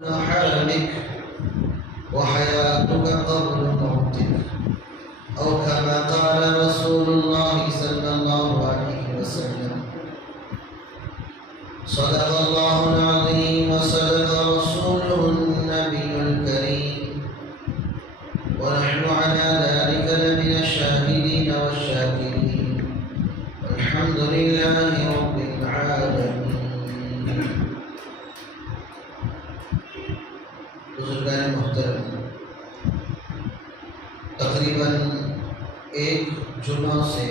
حالك وحياتك قبل موتك أو كما قال رسول الله صلى الله عليه وسلم. صدق الله العظيم وصدق رسوله النبي الكريم ونحن على ذلك لمن الشاهدين والشاكرين والحمد لله رب العالمين. بزرگان محترم، تقریباً ایک جمعہ سے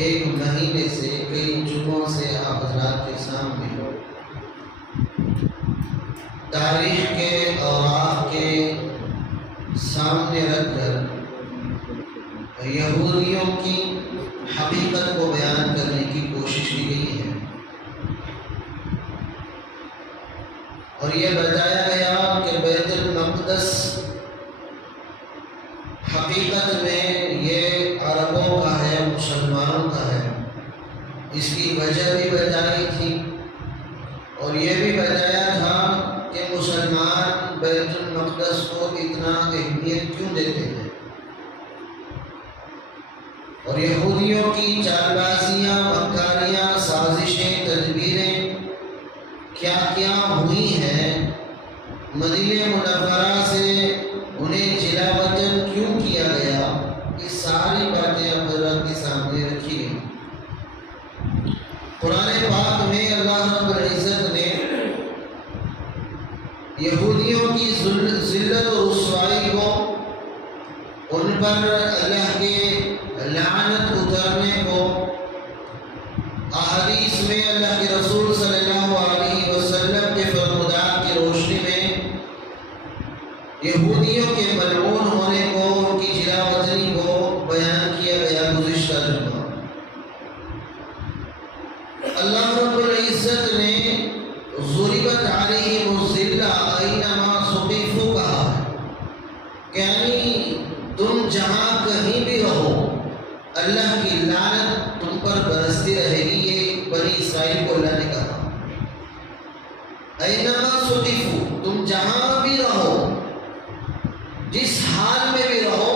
ایک مہینے سے کئی جمعوں سے آپ حضرات کے سامنے تاریخ کے اوراق کے سامنے رکھ کر یہودیوں کی حقیقت کو بیان کرنے کی کوشش کی گئی ہے، اور یہ بتایا گیا کہ بیت المقدس حقیقت میں یہ عربوں کا ہے، مسلمانوں کا ہے۔ اس کی وجہ بھی بتائی تھی اور یہ بھی بتایا تھا کہ مسلمان بیت المقدس کو اتنا اہمیت کیوں دیتے ہیں، اور یہودیوں کی چال بازیاں، مکاریاں، سازشیں، تدبیریں کیا کیا ہوئی ہیں، مدینہ منورہ سے انہیں جلا وطن کیوں کیا گیا، یہ ساری باتیں حضرات کے سامنے رکھی گئی۔ قرآن پاک میں اللہ رب العزت نے یہودیوں کی ذلت و رسوائی کو، ان پر اللہ کے لعنت اترنے کو، احادیث میں اللہ کے رسول صلی اللہ علیہ وسلم کے فرمودات کی روشنی میں یہودیوں کے ملعون ہونے کو، ان کی جلا وطنی کو بیان کیا گیا گزشتہ جمعہ۔ اللہ رب العزت نے ضربت علیہم الذلہ اینما ثقفوا کہا ہے، یعنی تم جہاں کہیں بھی رہو اللہ کی لعنت تم پر برستی رہے گی۔ یہ بنی اسرائیل کو اللہ نے کہا، اینما ثقفوا، تم جہاں بھی رہو، جس حال میں بھی رہو،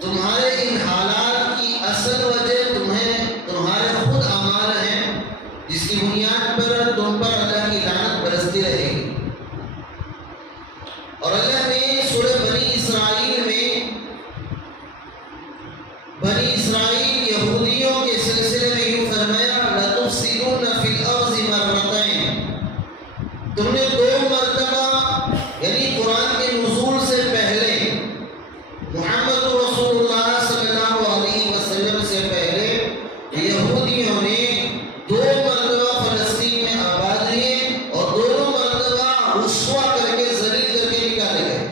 تمہارے ان حالات کی اصل وجہ تمہارے خود اعمال ہیں، جس کی بنیاد پر تم پر اللہ کی لعنت برستی رہے گی۔ اور اللہ نے سورہ بنی اسرائیل میں بنی اسرائیل یہودیوں کے سلسلے میں یوں فرمایا، لَتُفْسِدُونَ فِي الْأَرْضِ مَرَّتَيْنِ، تم نے دو مرتبہ، یعنی قرآن کے نزول سے پہلے، محمد رسول اللہ صلی اللہ علیہ وسلم سے پہلے یہودیوں نے دو مرتبہ فلسطین میں آباد لیے، اور دونوں مرتبہ رسوا کر کے، ذلیل کر کے نکالے گئے۔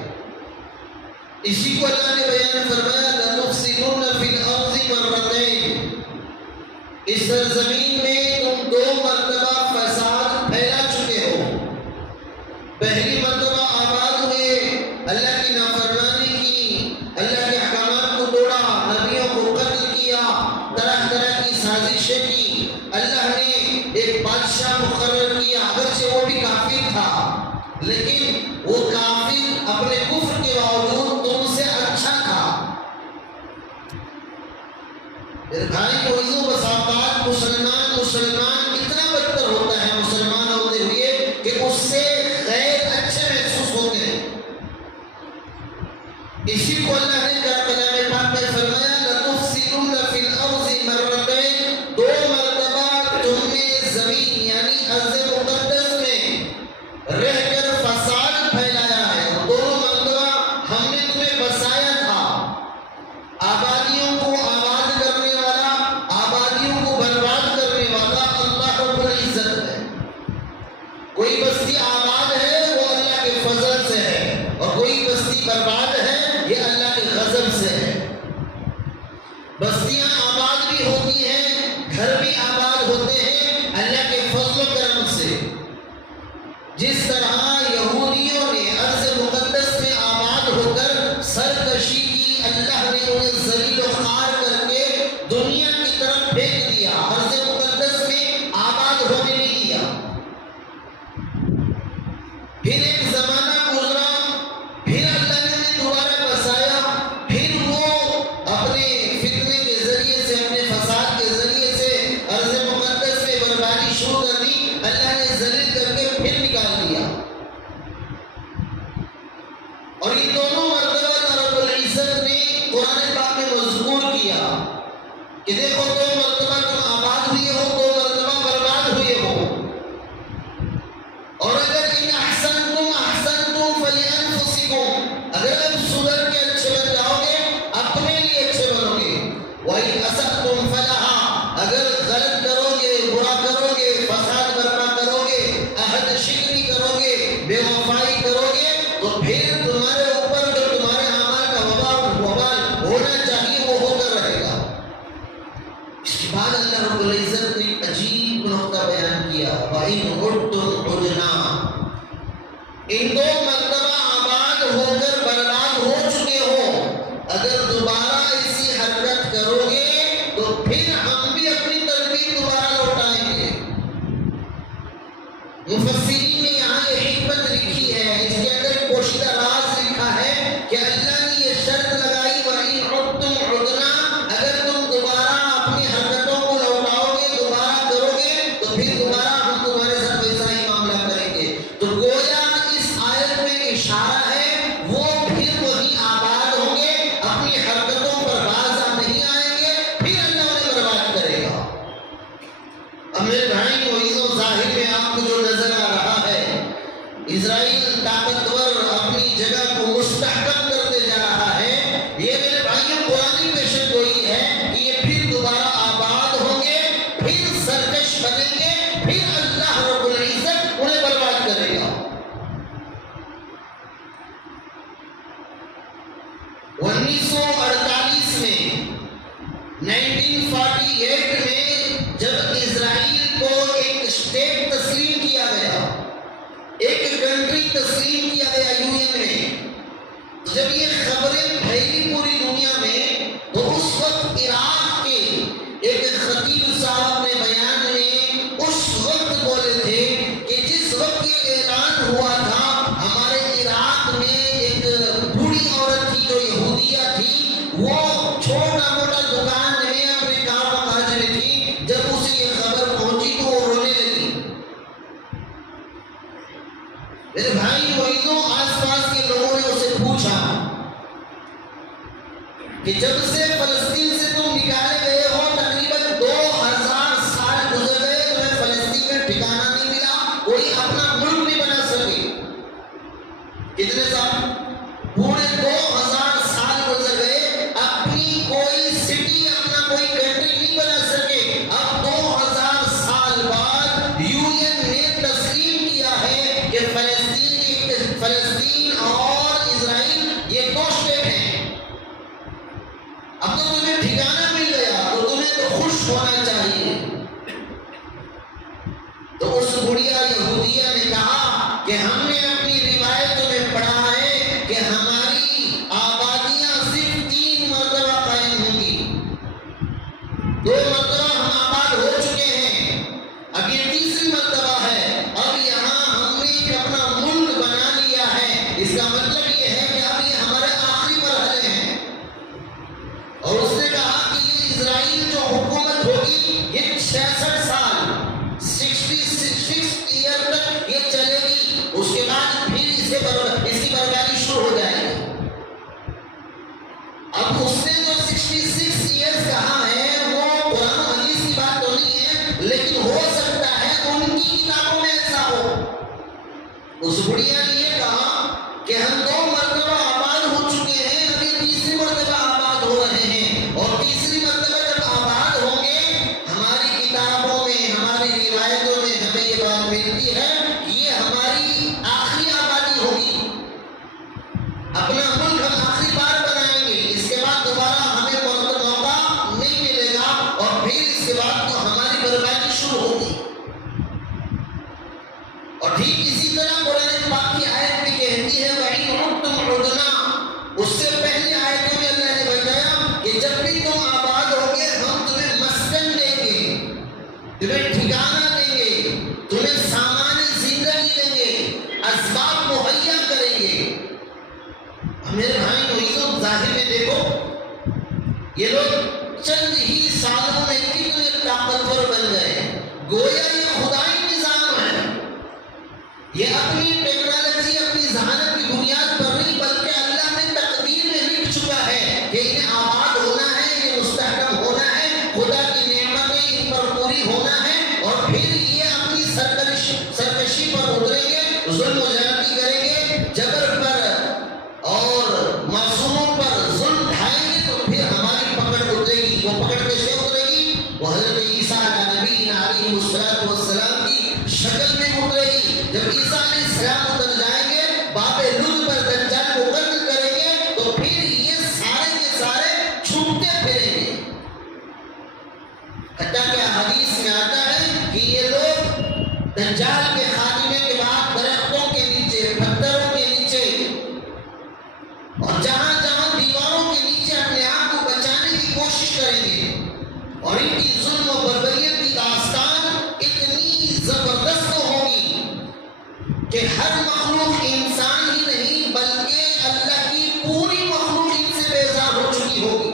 اسی کو اللہ نے بیان فرمایا، لَتُفْسِدُونَ فِي الْأَرْضِ مَرَّتَيْنِ، اس سرزمین میں تم دو مرتبہ فساد پھیلا چکے ہو۔ پہلی مرتبہ آباد ہوئے، اللہ کی نافرمانی کی، اللہ کے احکامات کو توڑا، نبیوں کو قتل کیا، طرح طرح کی سازشیں کی۔ اللہ نے ایک بادشاہ مقرر کیا، اگرچہ وہ بھی کافر تھا، لیکن وہ کافر اپنے کفر کے باوجود تم سے اچھا تھا۔ میرے بھائی کو عزو بساطات، مسلمان اتنا بدتر ہوتا ہے مسلمان ہوتے ہوئے کہ اس سے غیر اچھے محسوس ہوتے ہیں۔ اسی کو اللہ نے کلام پاک میں فرمایا، لَتُفْسِدُونَ فِي الْأَرْضِ مَرَّتَيْنِ، دو مرتبہ تم نے زمین یعنی ارض مقدس میں رہ کر فساد پھیلایا ہے، اور دونوں مرتبہ ہم نے تمہیں بسایا تھا۔ آبادیوں کو آباد کرنے والا، آبادیوں کو برباد کرنے والا اللہ رب العزت ہے۔ کوئی بستی آباد ہے وہ اللہ کے فضل سے ہے، اور کوئی بستی برباد ہے یہ اللہ کے غضب سے ہے۔ بستیاں آباد بھی ہوتی ہیں، گھر بھی آباد ہوتے ہیں اللہ کے فضل و کرم سے۔ جس طرح یہودیوں نے ارض مقدس میں آباد ہو کر سرکشی کی، اللہ نے انہیں ذلیل و خوار کر کے دنیا کی طرف پھینک دیا، ارض مقدس میں آباد ہونے نہیں دیا۔ پھر ایک زمانہ گزرا، پھر اللہ نے انہیں دوبارہ بسایا، پھر وہ اپنے فتنے کے ذریعے سے، اپنے فساد کے ذریعے سے ارض مقدس میں بربادی شروع کر دی۔ اللہ نے ذلیل کر کے پھر نکال دیا۔ اور یہ دونوں مرتبہ اللہ رب العزت نے قرآن پاک میں مذکور کیا کہ دیکھو 2 مرتبہ تم آباد ہوئے ہو، 2 مرتبہ برباد ہوئے ہو۔ اور اگر ان احسنتم احسنتم فلانفسکم، اگر تم سدھر کے اچھے بن جاؤ گے اپنے لیے اچھے بنو گے، وَإِنْ أَسَأْتُمْ فَلَهَا، اگر غلط کرو گے، برا کرو گے، فساد برپا کرو گے، عہد شکنی کرو گے، بے وفائی کرو گے، تو پھر تمہارے اوپر جو تمہارے اعمال کا وبال ہونا چاہیے وہ ہو کر رہے گا۔ اس کے بعد اللہ رب العزت نے عجیب نقطہ بیان کیا، وَإِنْ عُدْتُمْ عُدْنَا، ان 2 مرتبہ آباد ہو کر برباد ہو چکے ہو، اگر دوبارہ ایسی حرکت کرو گے تو پھر ہم بھی اپنی تدبیر دوبارہ لوٹائیں گے۔ مفسرین نے یہاں یہ حکمت لکھی ہے، اس کے اندر پوشیدہ راز لکھا ہے کہ اللہ نے یہ شرط لگائی، وَإِنْ عُدْتُمْ عُدْنَا، اگر تم دوبارہ اپنی حرکتوں کو لوٹاؤ گے، دوبارہ کرو گے تو پھر دوبارہ ہم تمہارے ساتھ ویسا ہی معاملہ کریں گے۔ تو گویا اس آیت میں اشارہ ہے وہ پھر وہی آباد ہوں گے، اپنی حرکتوں پر باز نہیں آئیں گے، پھر اللہ انہیں برباد کرے گا۔ اب میرے بھائی موئیزوں، ظاہر میں آپ کو جو نظر آ رہا ہے، اسرائیل طاقتور اپنی جگہ کو مستحکم کرتے جا رہا ہے، یہ میرے بھائیوں قرآنی پیشن گوئی ہے کہ یہ پھر دوبارہ آباد ہوں گے، پھر سرکش بنیں گے، پھر اللہ رب العزت انہیں برباد کرے گا۔ 1948 میں 1948 میں جب اسرائیل کو ایک اسٹیٹ تسلیم کیا گیا، ایک کنٹری تسلیم کیا گیا یونین میں، جب یہ خبریں پھیلی پوری دنیا میں تو اس وقت عراق کے ایک خطیب صاحب نے بیان میں اس وقت بولے تھے کہ جس وقت یہ اعلان ہوا تھا، ہمارے عراق میں ایک بوڑھی عورت تھی جو یہودیہ تھی، وہ چھوٹا موٹا دکان میں اپنے کام کاج میں تھی، جب اسے یہ خبر پہنچی تو وہ رونے لگی۔ میرے بھائی موئیزوں، آس پاس کے لوگوں نے اسے پوچھا کہ جب سے فلسطین سے تم نکالے گئے ہو تقریباً 2000 سال گزر گئے، تمہیں فلسطین میں ٹھکانہ نہیں ملا، کوئی اپنا ملک نہیں بنا سکے۔ کتنے سال؟ پورے 2000 سال گزر گئے، اپنی کوئی سٹی، اپنا کوئی کنٹری نہیں بنا سکے۔ اب 2000 سال بعد یو این نے تسلیم کیا ہے کہ فلسطین اور اسرائیل یہ 2 اسٹیٹ ہیں۔ اب تو تمہیں ٹھکانہ مل گیا تو تمہیں تو خوش ہونا چاہیے۔ تو اس بڑھیا یہودیہ نے کہا کہ ہم نے اپنی روایتوں میں پڑھا ہے کہ ہماری آبادیاں صرف 3 مرتبہ قائم ہوں گی، 2 مرتبہ ہم آباد ہو چکے ہیں، اب یہ 3ری مرتبہ ہے، اب یہاں ہم نے اپنا ملک بنا لیا ہے۔ اس کا مطلب یہ ہے کہ اب یہ ہمارے آخری مرحلے ہیں۔ اور اس نے کہا کہ یہ اسرائیل جو حکومت ہوگی یہ 66 سال 66 ایئر تک یہ چلے گی، اس کے بعد پھر اس کی بربادی شروع ہو جائے گی۔ اب اس نے جو 66 ایئرز کہا ہے وہ قرآن و حدیث کی بات تو نہیں ہے، لیکن ہو سکتا ہے ان کی کتابوں میں ایسا ہو۔ اس بڑھیا نے یہ کہا کہ ہم 2 مرتبہ آباد ہو چکے ہیں، ابھی 3ری مرتبہ آباد ہو رہے ہیں، اور 3ری مرتبہ جب آباد ہوں گے، ہماری کتابوں میں، ہماری روایتوں میں ہمیں یہ بات ملتی ہے کہ یہ ہماری آخری آبادی ہوگی، اپنا ملک ہم آخری بار بنائیں گے، اس کے بعد دوبارہ ہمیں موقع نہیں ملے گا، اور پھر اس کے بعد تو ہماری بربادی شروع ہوگی۔ اور ٹھیک اسی طرح قرآن پاک کی آیت بھی کہتی ہے وَإِنْ عُدْتُمْ اسباب مہیا کریں گے. میرے بھائی عزیزوں، ظاہر میں دیکھو یہ لوگ چند ہی سالوں میں کتنے طاقتور بن گئے. گویا یہ خدائی نظام ہے. یہ اپنی ٹیکنالوجی، اپنی ذہانت کی بنیاد پر نہیں، بلکہ اللہ نے تقدیر میں لکھ چکا ہے کہ انہیں آباد ہونا ہے، انہیں مستحکم ہونا ہے، خدا کی نعمتیں ان پر پوری ہونا ہے، اور پھر یہ اپنی سرکشی پر اتریں گے، ظلم و زیادتی کریں گے، جبر پر اور معصوموں پر ظلم ڈھائیں گے، تو پھر ہماری پکڑ اترے گی. وہ پکڑ کیسے اترے گی؟ وہ حضرت عیسیٰ نبی علیہ السلام کی شکل میں اترے گی. جب عیسیٰ علیہ السلام اتر جائیں گے، باب لد پر دجال کو قتل کریں گے، تو پھر یہ سارے کے سارے چھوٹتے پھریں گے. حتیٰ کہ حدیث میں آتا ہے کہ یہ لوگ دجال کے خاتمے کے بعد درختوں کے نیچے، پتھروں کے نیچے اور جہاں جہاں دیواروں کے نیچے اپنے آپ کو بچانے کی کوشش کریں گے. اور ان کی ظلم و بربریت کی داستان اتنی زبردست ہوگی کہ ہر مخلوق انسان ہی نہیں بلکہ اللہ کی پوری مخلوق ان سے بیزار ہو چکی ہوگی.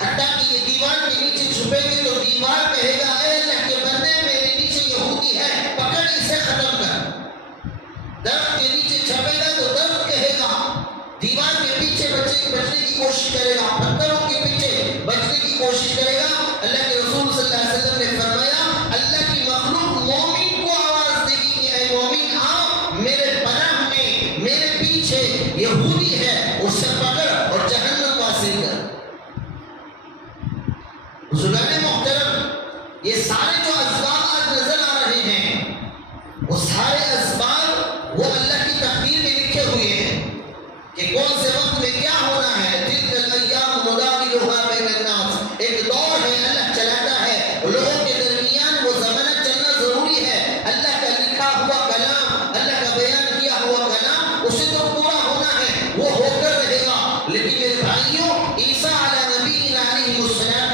حتیٰ کہ یہ دیوار کے نیچے چھپیں گے تو دیوار کہے گا، اے اللہ کے بندے، میرے نیچے یہودی ہے، پکڑ اسے ختم کر. درخت کے نیچے چھپے گا تو درخت کہے گا، دیوار کے پیچھے بچنے کی کوشش کرے گا، پتھروں کے پیچھے بچنے کی کوشش کرے گا. اللہ کے رسول صلی اللہ علیہ وسلم نے فرمایا، اللہ کی مخلوق مومن کو آواز دے گی کہ اے مومن، آؤ میرے پناہ میں، میرے پیچھے یہودی ہے، اس سے پکڑ اور جہنم واصل کر. بزرگان محترم، یہ سارے جو اسباب آج نظر آ رہے ہیں، وہ سارے اسباب وہ اللہ کی تقدیر میں لکھے ہوئے ہیں کہ کون سے وقت میں کیا ہونا ہے. تلک الایام نداولها بین الناس، ایک دور ہے، اللہ چلاتا ہے، لوگوں کے درمیان وہ زمانہ چلنا ضروری ہے. اللہ کا لکھا ہوا کلام، اللہ کا بیان کیا ہوا کلام، اسے تو پورا ہونا ہے، وہ ہو کر رہے گا. لیکن میرے بھائیوں، عیسیٰ علیہ نبی علیہ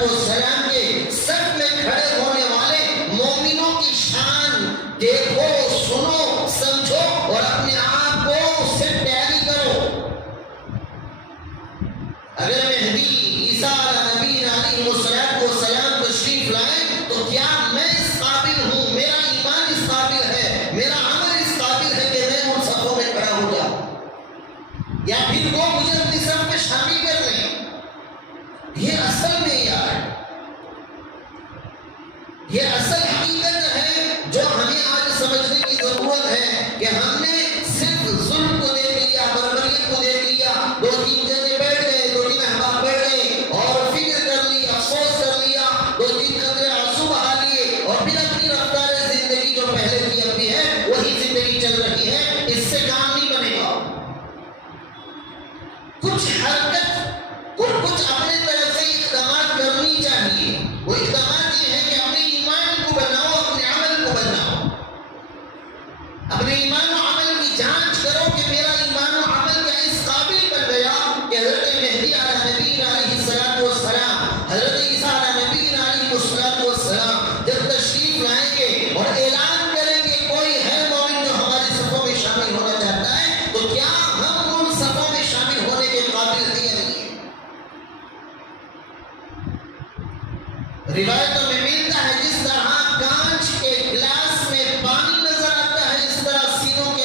السلام کے سب میں کھڑے ہونے والے مومنوں کی شان دیکھو، سنو، سمجھو اور اپنے آپ کو اس سے تیاری کرو. اگر مہدی عیسیٰ نبی علیہ السلام تشریف لائیں تو کیا میں اس قابل ہوں، میرا ایمان اس قابل ہے، میرا عمل اس قابل ہے کہ میں ان صفوں میں کھڑا ہو جاؤں، یا پھر وہ مجھے اپنی صف میں شامل کر لیں؟ یہ اصل معیار ہے، یہ اصل حقیقت ہے جو ہمیں آج سمجھنے کی ضرورت ہے کہ ہم نے صرف ظلم کو دیکھ لیا، بربریت کو دیکھ لیا، دو تین جنے بیٹھ گئے، دو تین احباب بیٹھ گئے اور فکر کر لی، افسوس کر لیا، دو تین قطرے آنسو بہا لیے، اور پھر اپنی رفتار زندگی جو پہلے کی اب بھی ہے وہی زندگی چل رہی ہے. اس سے کام نہیں بنے گا. کچھ حرکت اور کچھ اپنے طرف سے اقدامات کرنی چاہیے. وہ اقدامات یہ ہے کہ اپنے ایمان کو بناؤ، اپنے عمل کو بناؤ، اپنے ایمان و عمل کی جانچ کرو کہ میرا ایمان و عمل کیا اس قابل بن گیا کہ حضرت مہدی علیہ نبی علیہ السلام، حضرت عیسیٰ علیہ نبی علیہ السلام جب تشریف لائیں گے اور اعلان کریں گے کوئی ہے مومن جو ہماری صفوں میں شامل ہونا چاہتا ہے، تو کیا ہم ان صفوں میں شامل ہونے کے قابل ہیں یا نہیں؟ روایتوں میں ملتا ہے جس طرح کانچ کے گلاس میں پانی نظر آتا ہے، اس طرح سینوں کے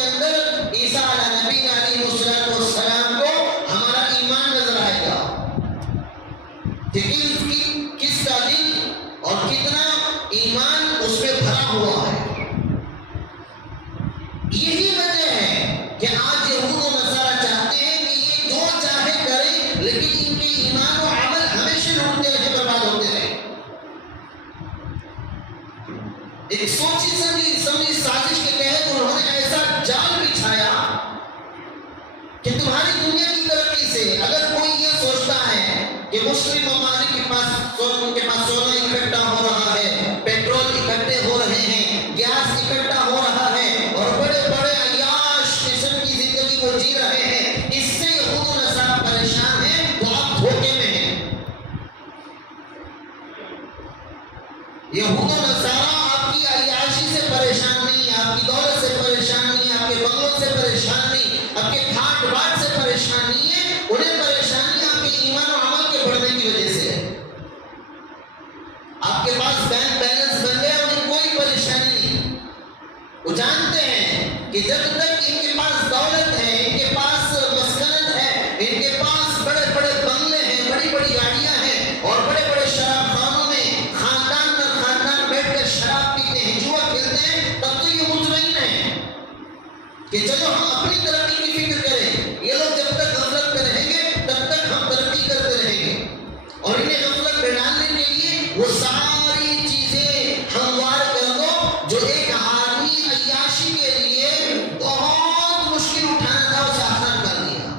وہ جانتے ہیں کہ جب تک ان کے پاس دولت ہے، ان کے پاس مسکنت ہے، ان کے پاس بڑے بڑے بنگلے ہیں، بڑی بڑی گاڑیاں ہیں اور بڑے بڑے شراب خانوں میں خاندان در خاندان بیٹھ کر شراب پیتے ہیں، جوا کھیلتے ہیں، تب تو یہ مطمئن ہیں کہ چلو ہم اپنی ترقی کی فکر کریں، یہ لوگ جب تک غفلت میں رہیں گے تب تک ہم ترقی کرتے رہیں گے۔ اور انہیں غفلت میں ڈالنے کے لیے وہ ساری چیزیں ہموار کر دو جو ایک آدمی عیاشی کے لیے بہت مشکل اٹھانا تھا، اسے آسان کر دیا۔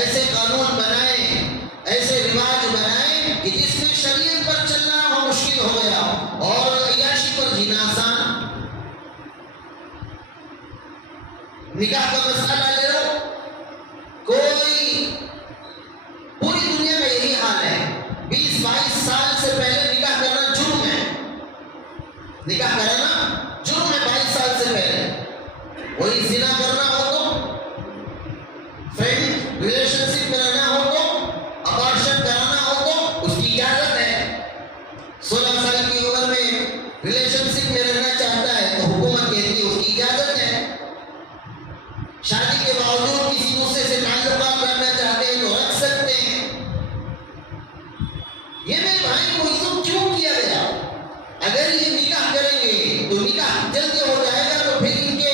ایسے قانون بنائیں، ایسے رواج بنائیں کہ جس میں شریعت پر چلنا وہ مشکل ہو گیا اور عیاشی پر جینا آسان۔ نکاح کا مسئلہ لے لو، کوئی پوری دنیا کا یہی حال ہے، 20-22 سال سے پہلے نکاح کرنا جرم ہے، نکاح کرنا جرم ہے 22 سال سے پہلے۔ کوئی زنا کرنا ہو تو، فرینڈ ریلیشن شپ میں رہنا ہو تو، ابارشن کرانا ہو تو اس کی اجازت ہے۔ 16 سال کی عمر میں ریلیشن شپ میں رہنا چاہتا ہے تو حکومت کہتی ہے اس کی اجازت ہے۔ شادی کے باوجود کسی دوسرے سے تعلقات رکھنا چاہتے ہیں تو رکھ سکتے ہیں۔ یہ میرے بھائی کو عزت کیوں کیا گیا؟ اگر یہ نکاح کریں گے تو نکاح جلدی ہو جائے گا تو پھر ان کے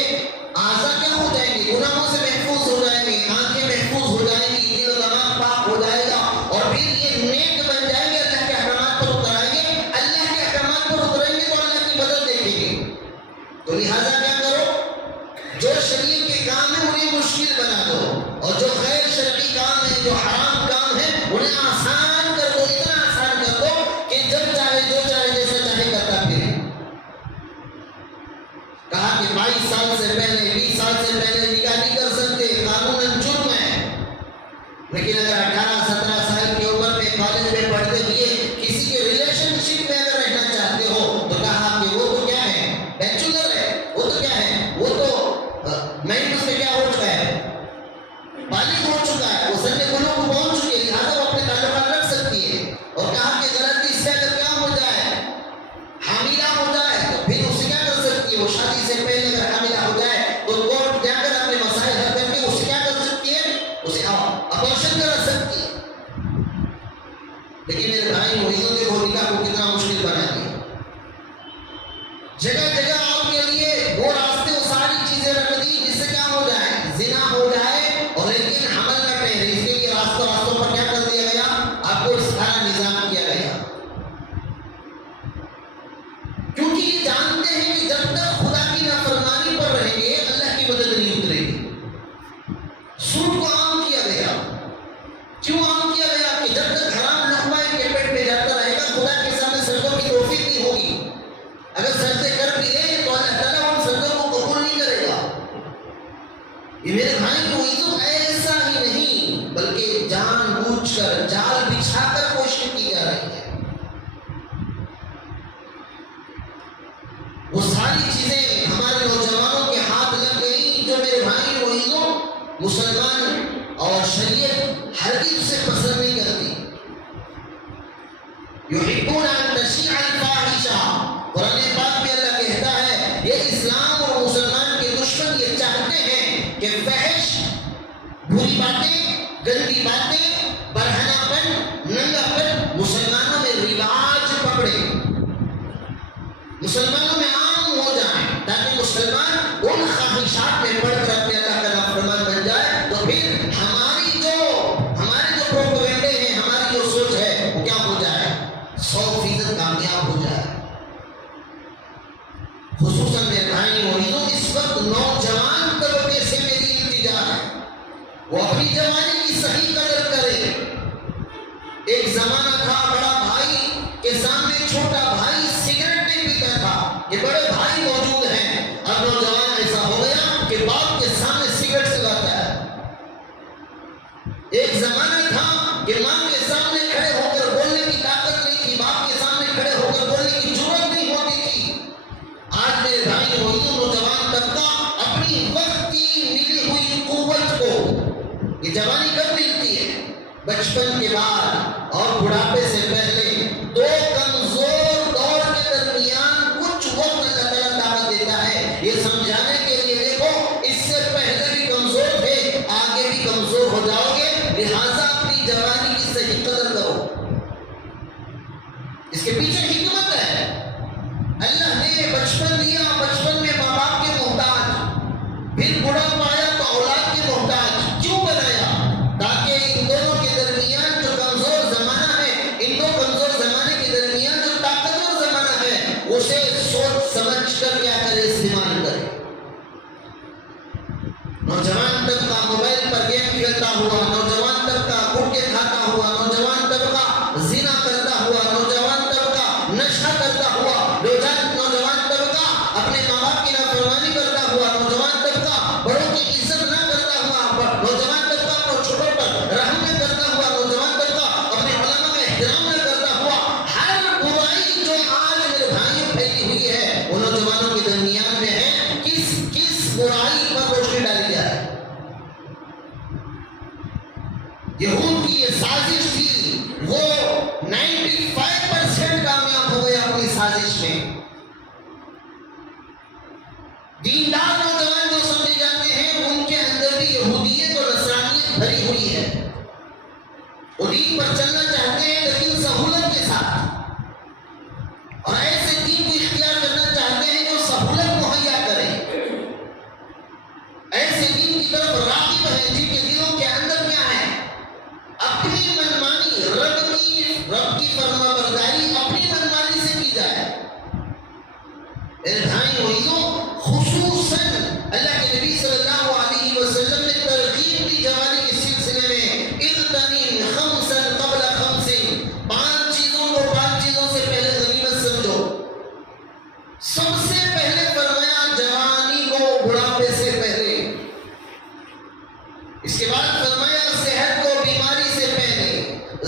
اعضاء کیا ہو جائیں گے؟ گناہوں سے محفوظ ہو جائیں گے، آنکھیں محفوظ ہو جائیں گی، دل و دماغ پاک ہو جائے گا اور پھر یہ نیک بن جائیں گے، اللہ کے احکامات پر اتر آئیں گے۔ اللہ کے احکامات پر اتریں گے تو اللہ کی مدد دیکھیں گے۔ تو لہٰذا کیا کرو، جو شریعت کے کام ہیں انہیں مشکل بنا دو اور جو غیر شرعی کام ہے، جو حرام کام ہے، انہیں آسان کر دو، اتنا آسان کر دو کہ جب چاہے جو چاہے جیسا چاہے کرتا پھرے۔ کہا کہ 22 سال سے پہلے، 20 سال سے پہلے نکاح نہیں کر سکتے، قانون جرم ہے۔ لیکن اگر 18-17 سال کی عمر میں کالج میں پڑھتے ہوئے کسی کے ریلیشن شپ میں اگر رہنا چاہتے ہو تو کہا کہ وہ تو کیا ہے، بیچلر ہے، وہ تو کیا ہے، وہ تو مینڈ اس میں کیا ہو چکا ہے، بالغ ہو چکا ہے، وہ سن بلوغ کو پہنچ چکی ہے، لہٰذا وہ اپنے تعلقات رکھ سکتی ہے۔ اور کہا کہ غلطی سے اگر کیا ہو جائے، حاملہ ہو جائے تو پھر اسے کیا کر سکتی ہے، وہ شادی سے پہلے اگر حاملہ ہو جائے تو کورٹ جا کر اپنے مسائل حل کر کے اسے کیا کر سکتی ہے، اسے ابورشن کرا سکتی ہے۔ لیکن میرے بھائی محیطوں نے وہ نکاح کو کتنا مشکل بنا دیا۔ جگہ جگہ آپ کے لیے وہ راستے، وہ ساری چیزیں رکھ دی جس سے کیا ہو جائے، زنا ہو جائے اور لیکن حمل نہ ٹھہرے۔ اس کے لیے راستوں پر کیا کر دیا گیا، آپ کو سارا نظام کیا گیا، کیونکہ یہ جانتے ہیں کہ جب تک خدا کی نافرمانی پر رہیں گے اللہ کی مدد نہیں اترے گی۔ سود کو عام کیا گیا، کیوں عام کیا گیا کہ جب تک حرام لقمہ ان کے پیٹ میں جاتا رہے گا خدا کے سامنے سجدوں کی توفیق نہیں ہوگی۔ اگر سجدے کر بھی لیں تو اللہ تعالیٰ ان سجدوں کو قبول نہیں کرے گا۔ یہ میرے بھائی کو عزت ایسا ہی نہیں بلکہ جان بوجھ کر جال بچھا کر کوشش کی جا رہی ہے۔ وہ ساری چیزیں ہمارے نوجوانوں کے ہاتھ لگ گئی جو میرے بھائی وہ عزت مسلمان اور شریعت ہرگز اسے پسند نہیں کرتی۔ یحبون ان تشیع الفاحشہ، قرآن پاک میں اللہ کہتا ہے یہ اسلام اور مسلمان کے دشمن یہ چاہتے ہیں کہ فحش، بری باتیں، گندی باتیں، برہنہ پن، ننگا پن مسلمانوں میں رواج پکڑے، مسلمانوں میں عام ہو جائیں تاکہ مسلمان ان خواہشات میں پڑھ کر اپنے اللہ کا نافرمان بن جائے تو پھر ہمارے جو پروپیگنڈے ہیں، ہماری جو سوچ ہے وہ کیا ہو جائے، 100% کامیاب ہو جائے۔ خصوصاً میرے بھائی مومنوں اس وقت نوجوان طبقے سے میری التجا ہے وہ اپنی جوانی کی صحیح قدر کرے۔ ایک زمانہ تھا بڑا بھائی کے سامنے چھوٹا بھائی سگریٹ نہیں پیتا تھا، یہ بڑے بھائی موجود ہیں۔ اب نوجوان ایسا ہو گیا کہ باپ کے سامنے سگریٹ سگاتا ہے۔ ایک زمانہ تھا کہ ماں کے سامنے کھڑے ہو کر بولنے کی طاقت نہیں تھی، باپ کے سامنے کھڑے ہو کر بولنے کی جرات نہیں ہوتی تھی۔ آج میرے بھائی نوجوان طبقہ اپنی وقت کی ملی ہوئی قوت کو، یہ جوانی کب ملتی ہے؟ بچپن کے بعد اور بڑھاپے سے پہلے دو کمزور دور کے درمیان کچھ وقت اللہ تعالیٰ دعوت دیتا ہے یہ سمجھانے کے لیے دیکھو اس سے پہلے بھی کمزور تھے، آگے بھی کمزور ہو جاؤ گے، لہٰذا اپنی جوانی کی صحیح قدر کرو۔ اس کے پیچھے حکمت ہے، اللہ نے بچپن دیا، بچپن میں ماں باپ کے محتاج، پھر بڑھا پایا تو اولاد کے محتاج، کیوں بنایا؟ تاکہ ان دونوں کے درمیان جو کمزور زمانہ ہے، ان دو کمزور زمانے کے درمیان جو طاقتور زمانہ ہے، اسے سوچ سمجھ کر کیا کرے، استعمال کرے۔ نوجوان طبقہ موبائل پر گیم کھیلتا ہوا، نوجوان طبقہ گٹکے کھاتا ہوا، نوجوان طبقہ زنا کرتا ہوا، نوجوان طبقہ نشہ کرتا ہوا، نوجوان طبقہ اپنے ماں باپ کی نافرمانی کرتا ہوا، نوجوان طبقہ بڑوں کی عزت نہ کرتا ہوا، نوجوان طبقہ اپنے چھوٹوں پر رحم نہ کرتا ہوا، نوجوان طبقہ اپنے علماء کا احترام نہ کرتا ہوا۔ ہر برائی جو آج میرے بھائیوں پھیلی ہوئی ہے وہ نوجوانوں کے درمیان میں ہے۔ کس برائی پر روشنی ڈالی جائے؟ یہود کی یہ سازش تھی، وہ 95% کامیاب ہو گیا اپنی سازش میں۔ دیندار نوجوان جو سمجھے جاتے ہیں ان کے اندر بھی یہودیت اور نصرانیت بھری ہوئی ہے، وہ دین پر چلنا چاہتے ہیں لیکن سہولت کے ساتھ، اور ایسے دین کو اختیار کرنا چاہتے ہیں جو سہولت مہیا کرے، ایسے دین کی طرف راغب ہیں جن کے دلوں کے اندر کیا ہے؟ اپنی منمانی، رب کی فرما برداری اپنی منمانی سے کی جائے۔ میرے بھائی وہیوں، خصوصاً اللہ کے نبی صلی اللہ علیہ وسلم نے ترغیب دی جوانی کے سلسلے میں، اغتنم خمسا قبل خمس، 5 چیزوں سے پہلے غنیمت سمجھو۔ سب سے پہلے فرمایا جوانی کو بڑھاپے سے پہلے، اس کے بعد فرمایا صحت کو بیماری سے پہلے،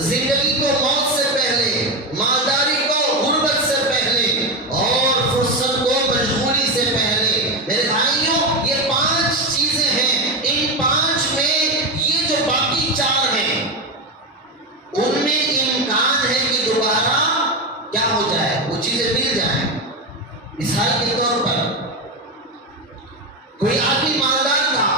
زندگی کو موت سے پہلے، مالداری کو غربت سے پہلے، اور فرصت کو مشغولی سے پہلے۔ میرے بھائیوں یہ 5 چیزیں ہیں، ان 5 میں یہ جو باقی 4 ہیں ان میں امکان ہے کہ دوبارہ کیا ہو جائے، وہ چیزیں مل جائیں۔ مثال کے طور پر کوئی آدمی مالدار تھا،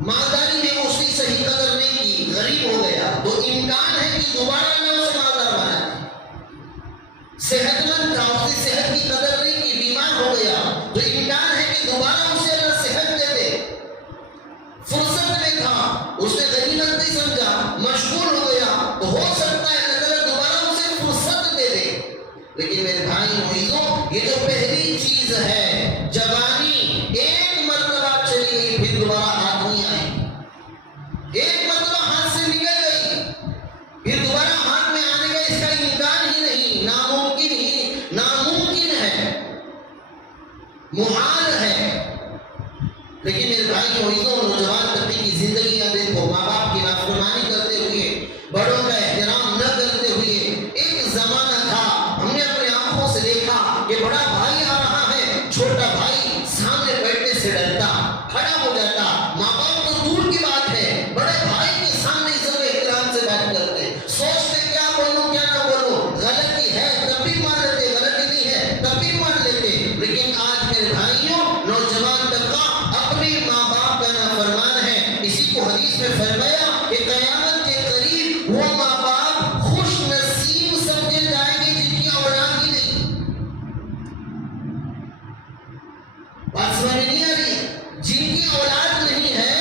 مالداری میں اس کی صحیح قدر نہیں کی، غریب ہو گیا، تو امکان ہے کہ دوبارہ میں اسے مالدار بنا دے۔ صحت مند تھا، اس کی صحت کی قدر نہیں کی، بیمار ہو گیا، تو امکان ہے کہ دوبارہ اسے اللہ صحت دے دے۔ فرصت میں تھا، اس نے غنیمت نہیں سمجھا، مشغول ہو گیا، تو ہو سکتا ہے اللہ تعالیٰ دوبارہ اسے فرصت دے دے۔ لیکن میرے بھائی معززوں، یہ جو پہلی چیز ہے جوانی، ایک مرتبہ چلی گئی پھر دوبارہ ہاتھ نہیں آئی، ایک مرتبہ ہاتھ سے نکل گئی پھر دوبارہ ہاتھ میں آنے کا اس کا امکان ہی نہیں، ناممکن ہے، محال ہے۔ لیکن میرے بھائی معززوں، نوجوان طبقے کی زندگیاں دیکھو، ماں باپ کی نافرمانی کرتے ہوئے، بڑوں کا احترام نہ کرتے ہوئے۔ ایک زمانہ تھا، ہم نے اپنے آنکھوں سے دیکھا کہ بڑا بھائی آ رہا ہے، چھوٹا بھائی سامنے بیٹھنے سے ڈرتا، کھڑا ہو جاتا، ماں باپ تو دور کی بات ہے، بڑے بھائی کے سامنے عزت و احترام سے بات کرتے، سوچتے کیا بولوں کیا نہ بولوں، غلطی ہے تب بھی مان لیتے، غلطی نہیں ہے تب بھی مان لیتے۔ لیکن آج میرے بھائیوں، نوجوان طبقہ اپنے ماں باپ کا نافرمان ہے۔ اسی کو حدیث میں فرمایا کہ قیامت کے قریب وہ ماں باپ خوش نصیب سمجھے جائیں گے جن کی اولاد ہی نہیں۔ بات سمجھ میں نہیں آ رہی؟ جن کی اولاد نہیں ہے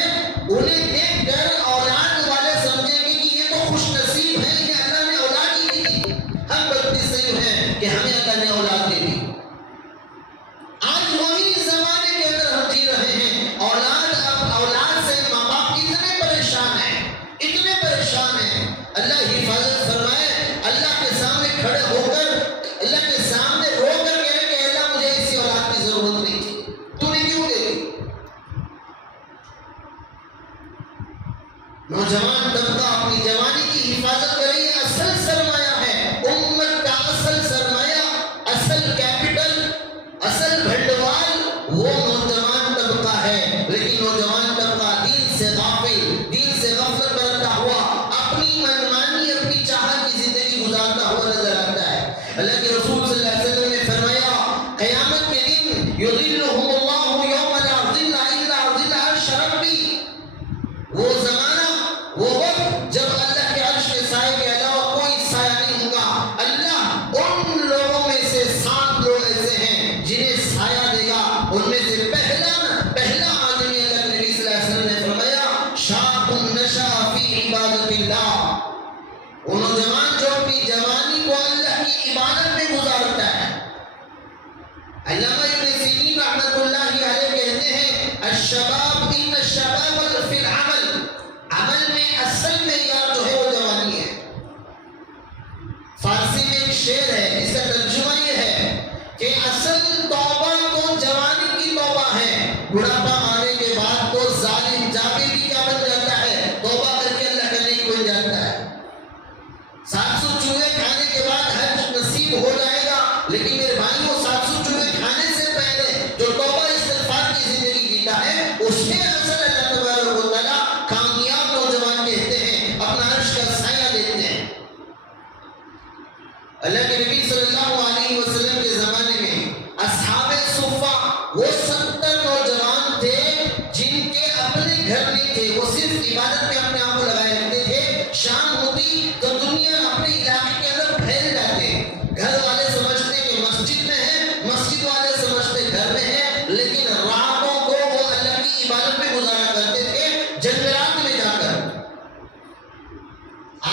انہیں دیکھ کر اولاد والے سمجھیں گے کہ یہ تو خوش نصیب ہے، انہیں اللہ نے اولاد ہی نہیں دی۔ ہم بدنصیب ہیں کہ ہمیں اللہ نے اولاد دے دی۔ آج وہی زمانے کے اندر ہم جی رہے ہیں، اولاد سے ماں باپ اتنے پریشان ہیں۔ اللہ حفاظت فرمائے، اللہ کے سامنے کھڑے ہو کر، اللہ کے سامنے رو کر کہہ رہے کہ اللہ مجھے اسی اولاد کی ضرورت نہیں تھی، تو نے کیوں دے دی؟ نوجوان طبقہ اپنی جوانی کی حفاظت کرے، یہ اصل سرمایہ ہے، امت کا اصل سرمایہ، اصل کیپٹل، اصل بھنڈوال وہ نوجوان طبقہ ہے۔ لیکن نوجوان طبقہ دین سے غفلت برتتا ہوا، اپنی منمانی، اپنی چاہت کی زندگی گزارتا ہوا نظر آتا ہے۔ اللہ کے رسول صلی اللہ علیہ وسلم نے فرمایا قیامت کے دن یظلھم اللہ الشباب ان الشباب فی العمل، عمل میں اصل میں یار جو ہے وہ جوانی ہے۔ فارسی میں ایک شعر ہے جس کا ترجمہ یہ ہے کہ اصل توبہ تو جوانی کی توبہ ہے، بڑھاپا آنے کے بعد تو ظالم جابر بھی کیا بن جاتا ہے، توبہ کر کے اللہ کا نیک بن جاتا ہے۔ 700 چوہے کھانے کے بعد حج نصیب ہو جائے گا، لیکن میرے بھائیوں 700 چوہے کھانے سے پہلے جو توبہ استغفار کی زندگی جیتا ہے اس میں اصل اللہ تبارک و تعالیٰ کامیاب نوجوان کہتے ہیں، اپنا عرش کا سایہ دیتے ہیں۔ اللہ کے نبی صلی اللہ علیہ وسلم کے زمانے میں اصحاب صفہ وہ 70 نوجوان تھے جن کے اپنے گھر نہیں تھے، وہ صرف عبادت میں اپنے آپ کو لگائے رکھتے تھے۔ شام ہوتی تو دنیا اپنے علاقے کے اندر پھیل جاتے، گھر والے سمجھتے کہ مسجد میں ہے، مسجد والے سمجھتے گھر میں ہے، لیکن راتوں کو وہ اللہ کی عبادت میں گزارا کرتے تھے جنگلات میں جا کر۔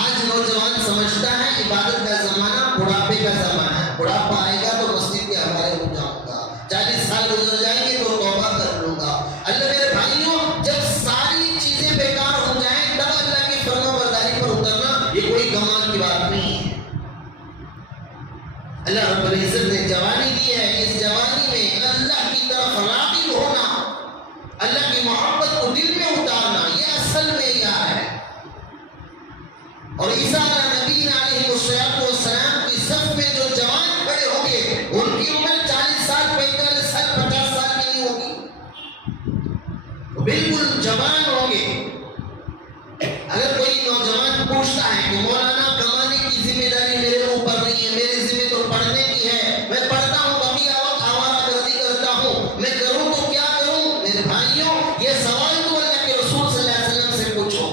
آج نوجوان سمجھتا ہے عبادت کا زمانہ بڑھاپے کا زمانہ ہے، بڑھاپا آئے گا تو مسجد کے حوالے ہو جاؤں گا، 40 سال گزر جائیں گے تو توبہ کر لوں گا۔ اللہ میرے بھائیوں جب ساری چیزیں بیکار ہو جائیں تب اللہ کی فرما برداری پر اترنا یہ کوئی کمال کی بات نہیں ہے۔ اللہ رب العزت نے جوانی دی ہے، اس جوانی میں اللہ کی طرف راغب ہونا، اللہ کی محبت کو دل میں اتارنا، یہ اصل معیار ہے۔ اور عیسیٰ نبی علیہ السلام کی صف میں جو جوان کھڑے ہوں گے ان کی عمر 40 سال 45 سال 50 سال کی نہیں ہوگی، بالکل جوان ہوں گے۔ اگر کوئی نوجوان پوچھتا ہے کہ مولانا کمانے کی ذمہ داری میرے اوپر نہیں ہے، میرے ذمہ تو پڑھنے کی ہے، میں پڑھتا ہوں بقیہ وقت آوارہ گردی کرتا ہوں، میں کروں تو کیا کروں؟ میرے بھائیوں یہ سوال تو اللہ کے رسول صلی اللہ علیہ وسلم سے پوچھو۔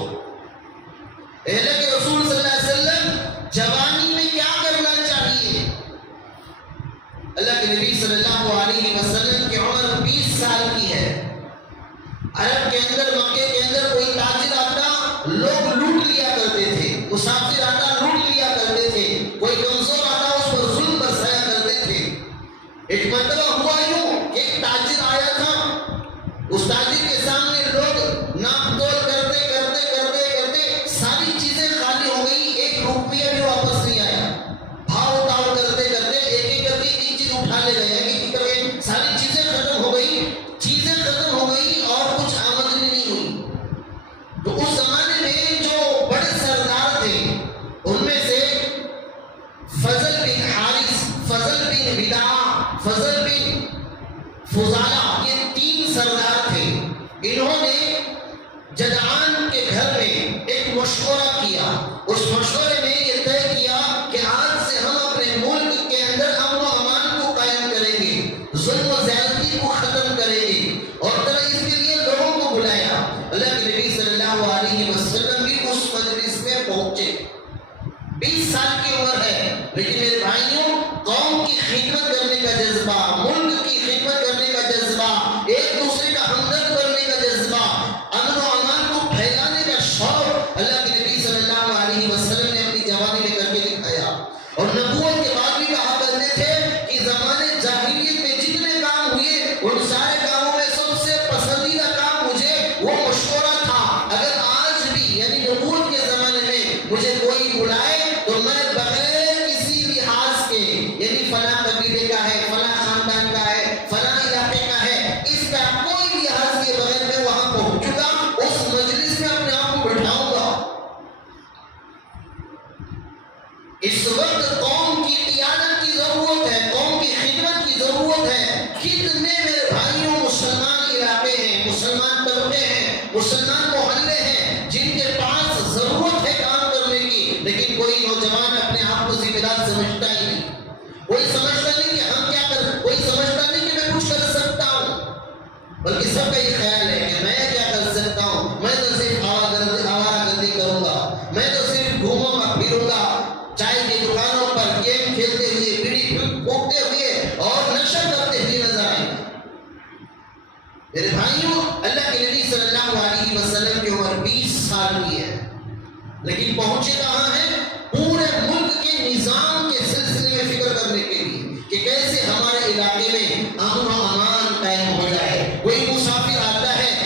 اللہ کے رسول صلی اللہ علیہ وسلم جوانی میں کیا کرنا چاہیے؟ اللہ کے نبی صلی اللہ علیہ وسلم کی عمر 20 سال کی ہے۔ عرب کے اندر مکے کے اندر کوئی تاجر آتا لوگ لوٹ لیا کرتے تھے، مسافر آتا لوٹ لیا کرتے تھے، کوئی کمزور آتا اس پر ظلم برسایا کرتے تھے۔ ایک مرتبہ ہوا یوں کہ ایک تاجر آیا تھا، اس تاجر کے سامنے لوگ ناپ تول کرتے کرتے کرتے کرتے ساری چیزیں خالی ہو گئی، 1 روپیہ بھی واپس نہیں آیا۔ بھاؤ تاؤ کرتے کرتے ایک ایک کر کے ایک چیز اٹھا لے گئے کہ ساری چیزیں ختم ہو گئی، چیزیں ختم ہو گئی اور کچھ آمدنی نہیں ہوئی۔ تو اس زمانے میں جو بڑے سردار تھے ان میں سے فضل بن حارث، فضل بن بدعہ، فضل بن فضالہ، یہ 3 سردار تھے۔ انہوں نے جدعان کے گھر میں ایک مشورہ کیا، اس مشورے میں یہ طے کیا کہ آج سے ہم اپنے ملک کے اندر امن و امان کو قائم کریں گے، ظلم و زیادتی کو ختم کریں گے، اور طرح اس کے لیے لوگوں کو بلایا۔ اللہ کے نبی صلی اللہ علیہ وسلم بھی اس مجلس میں پہنچے۔ 20 سال کی عمر ہے، لیکن میرے بھائیوں قوم کی خدمت کرنے کا جذبہ، ملک کی خدمت کرنے کا جذبہ، ایک دوسرے کا ہمدرد کرنے کا جذبہ، امن و امان کو پھیلانے کا شوق اللہ کے نبی صلی اللہ علیہ وسلم نے اپنی جوانی میں کر کے دکھایا۔ اور نبوت کے بعد بھی کہا کرتے تھے کہ زمانے جاہلیت میں جتنے کام ہوئے ان سارے کاموں میں سب سے پسندیدہ کام مجھے وہ مشورہ تھا۔ اگر آج بھی یعنی نبوت کے زمانے میں مجھے کوئی بلائے تو میں بغیر کسی لحاظ کے، یعنی فلاں قبیلے کا ہے، فلاں خاندان کا ہے، فلاں علاقے کا ہے، اس کا کوئی لحاظ کے بغیر میں وہاں پہنچوں گا، اس مجلس میں اپنے آپ کو بٹھاؤں گا۔ اس وقت قوم کی قیادت کی ضرورت ہے، قوم کی خدمت کی ضرورت ہے۔ کتنے میرے بھائیوں مسلمان علاقے ہیں، مسلمان طبقے ہیں، مسلمان محلے ہیں جن کے پاس ضرورت ہے کام کرنے کی، لیکن کوئی نوجوان اپنے آپ کو ذمہ دار سمجھتا ہی نہیں، کوئی سمجھتا نہیں کہ ہم کیا کر، کوئی سمجھتا نہیں کہ میں کچھ کر سکتا ہوں، بلکہ سب کا یہ خیال ہے کہ میں کیا کر سکتا ہوں، میں تو صرف آوارہ گردی کروں گا، میں تو صرف گھوموں گا پھروں گا، چائے کی دکانوں پر گیم کھیلتے ہوئے، بیڑی پھونکتے ہوئے اور نشہ کرتے ہوئے نظر آئیں گے۔ میرے بھائیوں اللہ کے نبی صلی اللہ علیہ وسلم کی عمر 20 سال کی ہے، لیکن پہنچے کہاں ہیں؟ پورے ملک کے نظام کے سلسلے میں فکر کرنے کے لیے کہ کیسے ہمارے علاقے میں امن و امان قائم ہو جائے۔ کوئی مسافر آتا ہے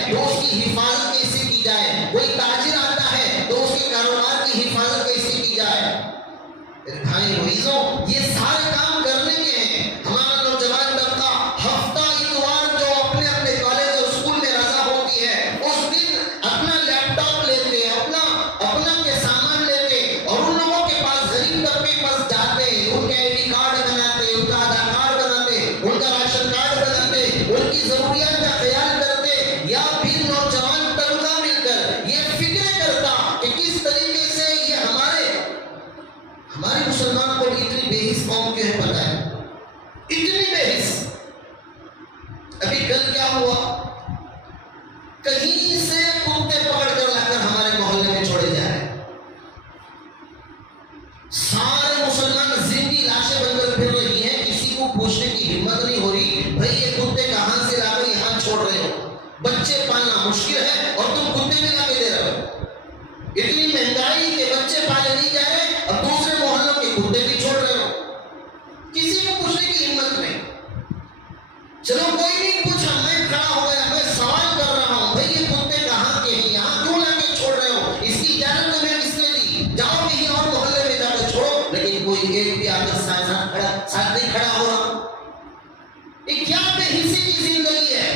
بھائی عزیزوں یہ سارے کام کرنے کے ہیں. ہمارا نوجوان طبقہ ہفتہ اتوار جو اپنے اپنے کالج اور اسکول میں رضا ہوتی ہے اس دن اپنا لیپ ٹاپ لیتے اپنا کے سامان لیتے اور ان لوگوں کے پاس غریب طبقے کے پاس جاتے, ان کے آئی ڈی کارڈ بناتے, ان کا آدھار کارڈ بناتے, ان کا راشن کارڈ بناتے, ان کی ضروریات کا خیال کرتے. یا پھر نوجوان طبقہ مل کر یہ فکر کرتا کہ کس طریقے سے یہ ہمارے مسلمان کو اتنی بے حس قوم کیوں ہے پتہ ہے, اتنی بے حس. ابھی کل کیا ہوا, کہیں سے کتے پکڑ کر لا کر ہمارے محلے میں چھوڑے جا رہے ہیں. سارے مسلمان زندگی لاشیں بن کر پھر رہی ہیں, کسی کو پوچھنے کی ہمت نہیں ہو رہی بھائی یہ کتے کہاں سے لا کر یہاں چھوڑ رہے ہو. بچے پالنا مشکل ہے اور تم کتے بھی لا کے دے رہے ہو. اتنی مہنگائی کے بچے پالے نہیں جا رہے, اب دوسرے محلوں کے کتے بھی چھوڑ رہے ہو. کسی کو پوچھنے کی ہمت نہیں. چلو کوئی نہیں پوچھا, میں کھڑا ہو گیا, میں سوال کر رہا ہوں بھائی یہ کتے کہاں کے ہیں, یہاں کیوں لا کے چھوڑ رہے ہو, اس کی اجازت تمہیں کس نے دی, جاؤ کہیں اور محلے میں جا کر چھوڑو. لیکن کوئی ایک بھی آ کر ساتھ نہیں کھڑا ہو رہا. یہ کیا بے حسی کی زندگی ہے.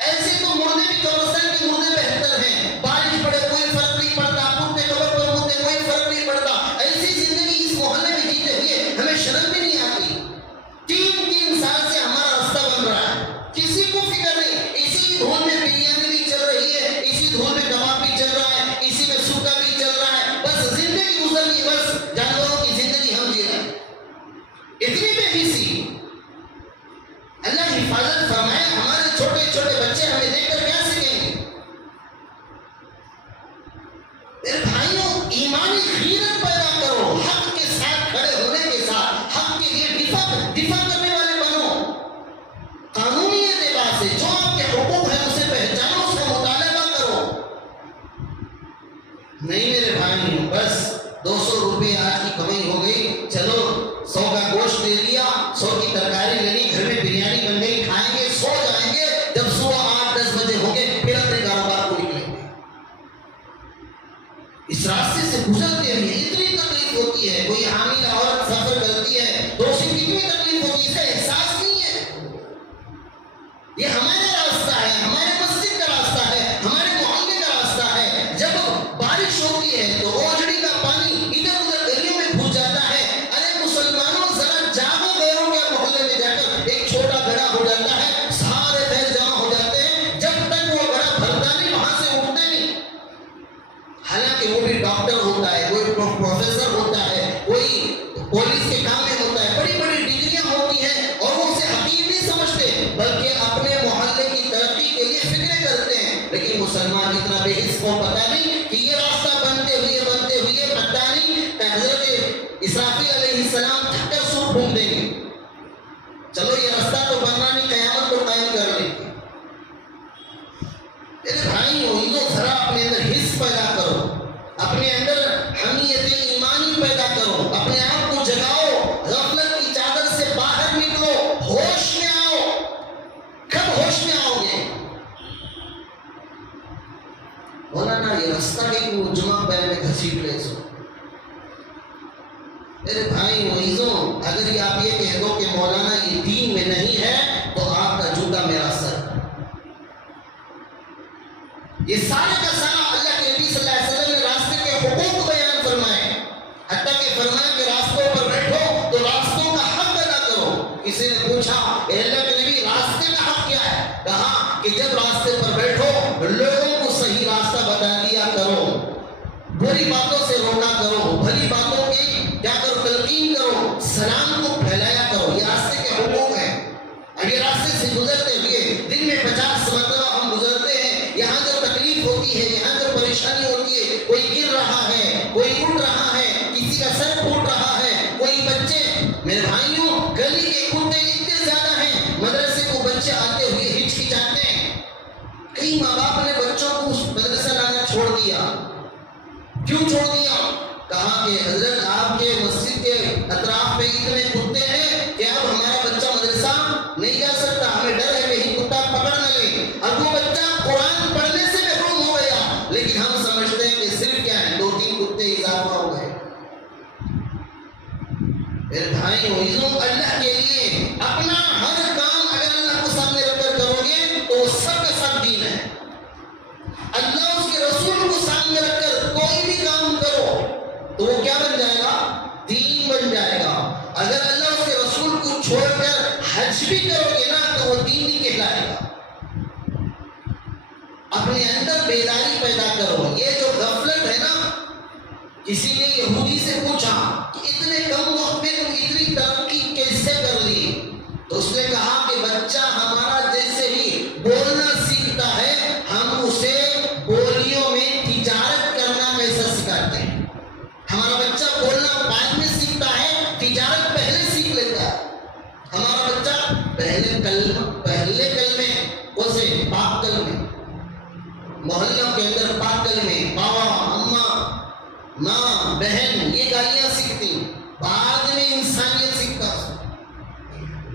ایسے تو مردے بھی قبرستان کے مردے بہتر ہیں, بارش پڑے کوئی فرق نہیں پڑتا, کتے قبر پر مردے کوئی فرق نہیں پڑتا. ایسی زندگی اس محلے میں جیتے ہوئے ہمیں شرم بھی نہیں آتی. 3 سال سے ہمارا راستہ بن رہا ہے, کسی کو فکر نہیں. اسی دھول میں بریانی بھی چل رہی ہے, اسی دھول میں کباب بھی چل رہا ہے, اسی میں سوکھا بھی چل رہا ہے, بس زندگی گزر رہی, بس جانوروں کی زندگی ہم جی رہے ہیں. اتنی بے حسی. اللہ حفاظت فرمائے. ہمارے چھوٹے چھوٹے بچے ہمیں دیکھ کر کیا سیکھیں گے. میرے بھائیوں ایمانی غیرت پیدا کرو, حق کے ساتھ کھڑے ہونے کے ساتھ حق کے لیے دفاع کرنے والے بنو. قانونی اعتبار سے جو آپ کے حقوق ہیں اسے پہچانو, اس کا مطالبہ کرو. نہیں میرے بھائیوں بس 200 روپے آج کی کمائی ہو گئی, چلو 100 کا گوشت لے لیا, 100 کی ترکاری لگی, گھر میں بریانی بن گئی, کھائیں گے, سو جائیں گے. جب صبح 8-10 بجے ہو گئے پھر اپنے کاروبار کو نکلیں گے. اس راستے سے گزرتے ہوئے اتنی تکلیف ہوتی ہے. کوئی حاملہ عورت سفر کرتی ہے تو اسے کتنی تکلیف ہوتی ہے, اس کا احساس نہیں ہے. یہ ہمارا راستہ ہے, ہمارے مسجد کا راستہ ہے, ہمارے محلے کا راستہ ہے. جب بارش ہوتی ہے تو اوجڑی کا پانی ادھر ادھر گلیوں میں گھس جاتا ہے. ارے مسلمانوں ذرا جاگو, غیروں کے محلے میں جا کر ایک چھوٹا گڑھا ہو جاتا ہے, سارے بہن جمع ہو جاتے ہیں, جب تک وہ گڑھا بھرتا نہیں وہاں سے اٹھتے نہیں. حالانکہ وہ بھی ڈاکٹر ہوتا ہے, کوئی پروفیسر ہوتا ہے, کوئی پولیس کے کام میں ہوتا ہے, بڑی بڑی ڈگریاں ہوتی ہیں اور وہ اسے حقیر نہیں سمجھتے بلکہ اپنے محلے کی ترقی کے لیے فکریں کرتے ہیں. لیکن مسلمان اتنا بے حس کو پتہ نہیں کہ یہ راستہ بنتے ہوئے پتہ نہیں حضرت اسرافیل علیہ السلام تھک کر سور پھونک دیں گے. چلو یہ راستہ تو بننا نہیں, قیامت کو قائم کر لیں گے. میرے بھائیوں ذرا اپنے اندر حس پیدا کرو, اپنے اندر حمیت ایمانی پیدا کرو, اپنے آپ کو جگاؤ, غفلت کی چادر سے باہر نکلو, ہوش میں آؤ. کب ہوش میں آؤ گے؟ مولانا یہ راستہ کہ وہ جمعہ پیر میں گھسیٹ لے سو. میرے بھائی عزیزوں اگر آپ یہ کہہ دو کہ مولانا یہ دین میں نہیں ہے تو آپ کا جوتا میرا سر. یہ سارے کا سارا اللہ کے نبی صلی اللہ علیہ وسلم نے راستے کے حقوق بیان فرمائے, حتیٰ کہ فرمایا کہ راستوں پر بیٹھو تو راستوں کا حق ادا کرو. کسی نے پوچھا اے اللہ کے نبی راستے کا حق کیا ہے؟ کہا کہ جب راستے پر بیٹھو لوگوں کو صحیح راستہ بتا دیا کرو, بری باتوں سے روکا کرو, بھلی باتوں کی کیا کرو تلقین کرو, سلام کو پھیلایا کرو. یہ راستے کے حقوق ہیں. اب یہ راستے سے گزرتے ہوئے دن میں 50 مرتبہ ہم گزرتے ہیں. یہاں جو تکلیف ہوتی ہے, یہاں جو پریشانی ہوتی ہے, کوئی گر رہا ہے, کوئی اٹھ رہا ہے, کسی کا سر پھوٹ رہا ہے, کوئی بچے. میرے بھائیوں گلی کے کتے اتنے زیادہ ہیں, مدرسے کو بچے آتے ہوئے ہچکچاتے ہیں. کئی ماں باپ نے بچوں کو مدرسہ لانا چھوڑ دیا. کیوں چھوڑ دیا؟ کہا کہ حضرت آپ کے مسجد کے اطراف میں اتنے کتے ہیں کہ اب ہمارا بچہ مدرسہ نہیں جا سکتا, ہمیں ڈر ہے کہیں کتا پکڑ نہ لے. اب وہ بچہ قرآن پڑھنے سے محروم ہو گیا, لیکن ہم سمجھتے ہیں کہ صرف کیا ہے 2-3 کتے اضافہ ہو گئے. بھائیو اللہ کے لیے اپنا ہر کام اگر اللہ کو سامنے رکھ کر کرو گے تو وہ سب کا سب دین ہے. اللہ اس کے رسول کو سامنے رکھ کر کوئی بھی کام کرو تو وہ کیا بن جائے گا؟ دین بن جائے گا. اگر اللہ اس کے رسول کو چھوڑ کر حج بھی کرو گے نا تو وہ دین نہیں کہلائے گا. اپنے اندر بیداری پیدا کرو. یہ جو غفلت ہے نا، کسی نے یہودی سے پوچھا کہ اتنے کم وقت میں تم اتنی ترقی کیسے کر لی؟ تو اس نے کہا کہ بچہ ہمارا جیسے ہی بولنا سیکھتا ہے ہم اسے بولیوں میں تجارت کرنا کیسا سکھاتے ہیں. ہمارا بچہ بولنا بعد میں سیکھتا ہے، تجارت پہلے سیکھ لیتا ہے. ہمارا بچہ پہلے کلمے اسے پاک کلمے، محلہ کے اندر پاک کلمے، بابا، اماں، ماں، بہن، یہ گالیاں سیکھتی، بعد میں انسانیت سیکھتا.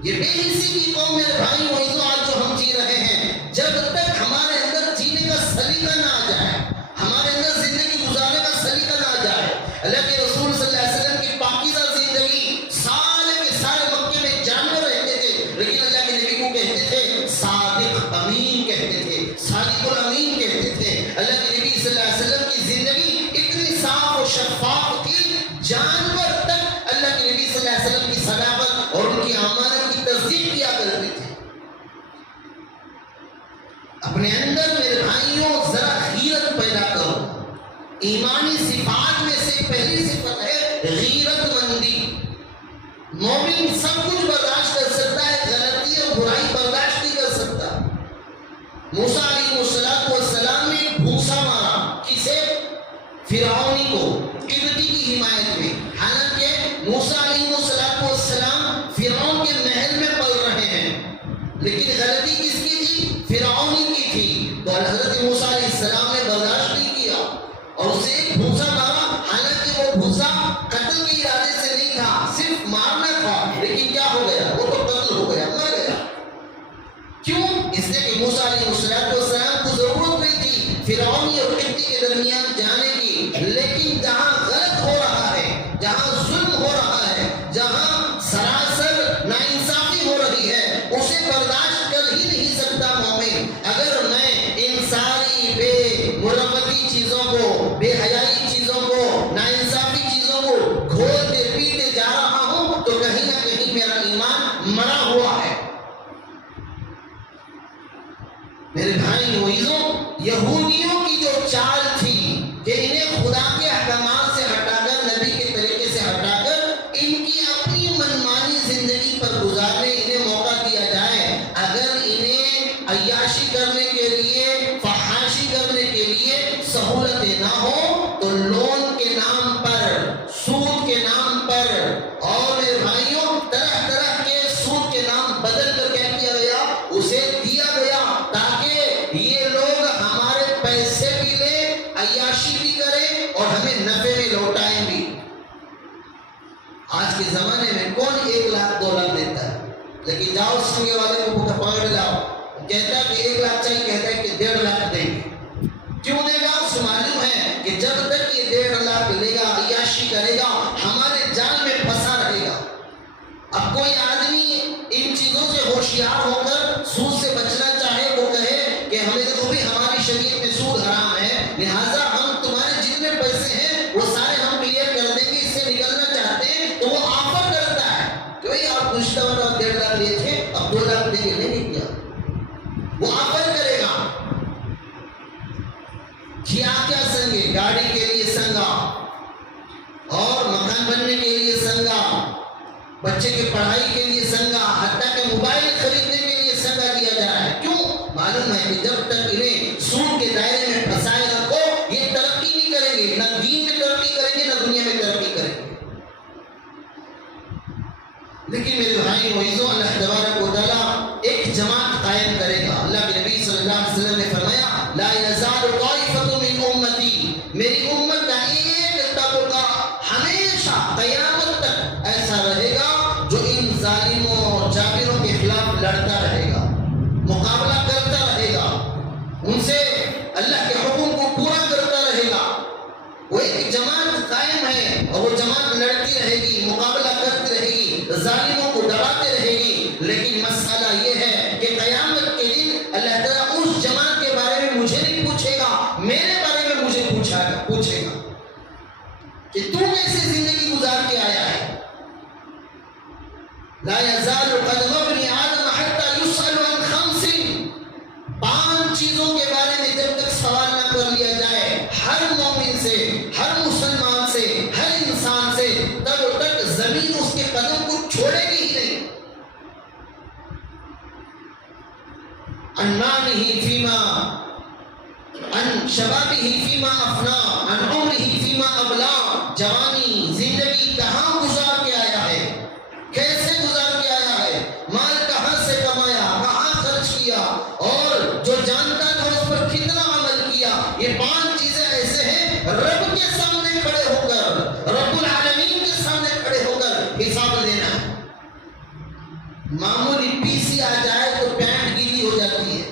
یہ بے حسی کی قوم میرے بھائی وہی آج جو ہم جی رہے ہیں. جب تک ہمارے اندر جینے کا سلیقہ نہ آ جائے، ہمارے اندر زندگی گزارنے کا سلیقہ نہ آ جائے. اللہ کے رسول صلی اللہ علیہ وسلم کی پاکیزہ زندگی، سارے کے سارے مکے میں جانور رہتے تھے لیکن اللہ کے نبی کو کہتے تھے صادق امین، کہتے تھے صادق الامین کہتے تھے. اللہ کے نبی صلی اللہ علیہ وسلم کی زندگی اتنی صاف و شفاف تھی، جانور تک اللہ کے نبی صلی اللہ علیہ وسلم کی صداقت اور ان کی امانت کی تصدیق کیا کرتے تھے. اپنے اندر میرے بھائیوں ذرا غیرت پیدا کرو. ایمانی صفات میں سے پہلی صفت ہے غیرت مندی. مومن سب کچھ برداشت کر سکتا ہے، غلطی اور برائی برداشت نہیں کر سکتا. موسیٰ علیہ السلام نے بھوسا مارا، کسے؟ فرعونی کو، قبطی کی حمایت میں. حالانکہ موسیٰ علیہ السلام فرعون کے محل میں پل رہے ہیں، لیکن غلطی کس کی تھی؟ فرعونی کی تھی. تو حضرت موسیٰ علیہ السلام نے برداشت نہیں کیا اور اسے ایک بھوسا مارا. حالانکہ وہ بھوسا قتل کے ارادے سے نہیں تھا، صرف مارنا تھا، لیکن کیا ہو گیا؟ وہ تو قتل ہو گیا، مر گیا. کیوں؟ اس لیے کہ موسیٰ علیہ السلام کو ضرورت نہیں تھی فرعونی اور قبطی کے درمیان جانے کی. لیکن جہاں غلط ہو رہا ہے، جہاں ظلم ہو رہا ہے، جہاں سراسر ناانصافی ہو رہی ہے، اسے برداشت کر ہی نہیں سکتا مومن. اگر میں ان ساری بے مروتی چیزوں کو، بے حیائی چیزوں کو، ناانصافی چیزوں کو گھولتے پیتے جا رہا ہوں تو کہیں نہ کہیں میرا ایمان مرا ہوا ہے. میرے بھائی وعیزوں، یہودیوں کی جو چال تھی کہ انہیں خدا کے احکامات سے ہٹا کر، نبی کے طریقے سے ہٹا کر ان کی اپنی منمانی زندگی پر گزارنے انہیں موقع دیا جائے. اگر انہیں عیاشی کرنے کے لیے، فحاشی کرنے کے لیے سہولتیں نہ ہوں تو لون کے نام پر، سود کے نام پر، اور میرے بھائیوں طرح طرح کے سود کے نام بدل کر کیا کیا گیا؟ اسے دیا گیا تاکہ یہ لوگ ہمارے پیسے بھی لیں، عیاشی بھی کریں اور ہمیں نفع میں لوٹائیں بھی. آج کے زمانے میں کون 1 لاکھ 2 لاکھ دیتا ہے؟ لیکن جاؤ سنگے والے کو پکڑ لاؤ، کہتا ہے کہ 1 لاکھ چاہیے، کہتا ہے کہ 1.5 لاکھ دیں گے. کیوں دے گا؟ اس معلوم ہے کہ جب تک یہ 1.5 لاکھ لے گا، عیاشی کرے گا، ہمارے جال میں پھنسا رہے گا. اب کوئی آدمی ان چیزوں سے ہوشیار ہو کر سود سے بچنا چاہے، وہ کہے کہ ہمیں دیکھو بھی ہماری شریعت میں سود حرام ہے، لہٰذا ہم تمہارے جتنے پیسے ہیں وہ سارے ہم کلیئر کر دیں گے، اس سے نکلنا چاہتے ہیں تو وہ آفر کرتا ہے کہ بھائی آپ گزشتہ بار 1.5 لاکھ لیے تھے، اب 2 لاکھ دیں گے. نہیں کیا، وہ آفر کرے گا. کیا سنگے؟ گاڑی کے لیے سنگا، اور مکان بننے کے لیے سنگا، بچے کی پڑھائی کے لیے سنگا، حتیٰ کہ موبائل خریدنے کے لیے سنگا دیا جا رہا ہے. کیوں؟ معلوم ہے کہ جب تک انہیں سود کے دائرے میں پھنسائے رکھو یہ ترقی نہیں کریں گے، نہ دین میں ترقی کریں گے نہ دنیا میں ترقی کریں گے. لیکن میرے بھائی وعیزوں، اللہ تبارک و تعالیٰ ایک جماعت قائم کرے گا. اللہ کے نبی صلی اللہ علیہ وسلم نے فرمایا لا یزال طائفۃ من امتی، میری امت کا ایک طبقہ ہمیشہ قیامت تک ایسا رہے گا جو ان ظالموں اور جابروں کے خلاف لڑتا رہے گا، مقابلہ کرتا رہے گا، ان سے اللہ کے حکم کو پورا کرتا رہے گا. وہ ایک جماعت قائم ہے اور وہ جماعت لڑتی رہے گی، مقابلہ کرتی رہے گی لا يزال قدم ابن آدم حتى يسأل عن خمس، 5 چیزوں کے بارے میں جب تک سوال نہ کر لیا جائے ہر مومن سے، ہر مسلمان سے، ہر انسان سے، تب تک زمین اس کے قدم کو چھوڑے گی ہی نہیں. عن ماله فيما، عن شبابه فيما افنا، عن عمره فيما ابلا. جوانی زندگی کہاں گزار کے آیا ہے، کیسے گزار کے آیا ہے، مال کہاں سے کمایا، کہاں خرچ کیا، اور جو جانتا تھا اس پر کتنا عمل کیا. یہ 5 چیزیں ایسے ہیں رب کے سامنے کھڑے ہو کر، رب العالمین کے سامنے کھڑے ہو کر حساب لینا ہے. معمولی پی سی آ جائے تو پینٹ گیلی ہو جاتی ہے،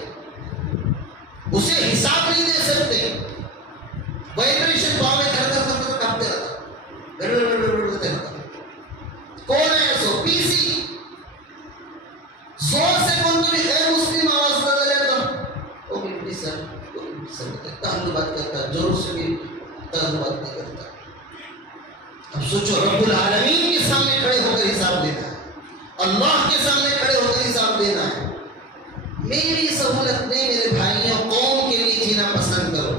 اسے حساب نہیں دے سکتے. وائبریشن پاؤں میں کھڑا کاپتے رہتا، کون ہے سو پی سی. زور سے کون بھی غیر مسلم آواز نہ لے تو وہ بھی سر تعلقات کرتا، زور سے بھی تعلقات نہیں کرتا. اب سوچو رب العالمین کے سامنے کھڑے ہو کر حساب دینا ہے، اللہ کے سامنے کھڑے ہو کر حساب دینا ہے. میری سہولت نہیں میرے بھائیوں، قوم کے لیے جینا پسند کرو.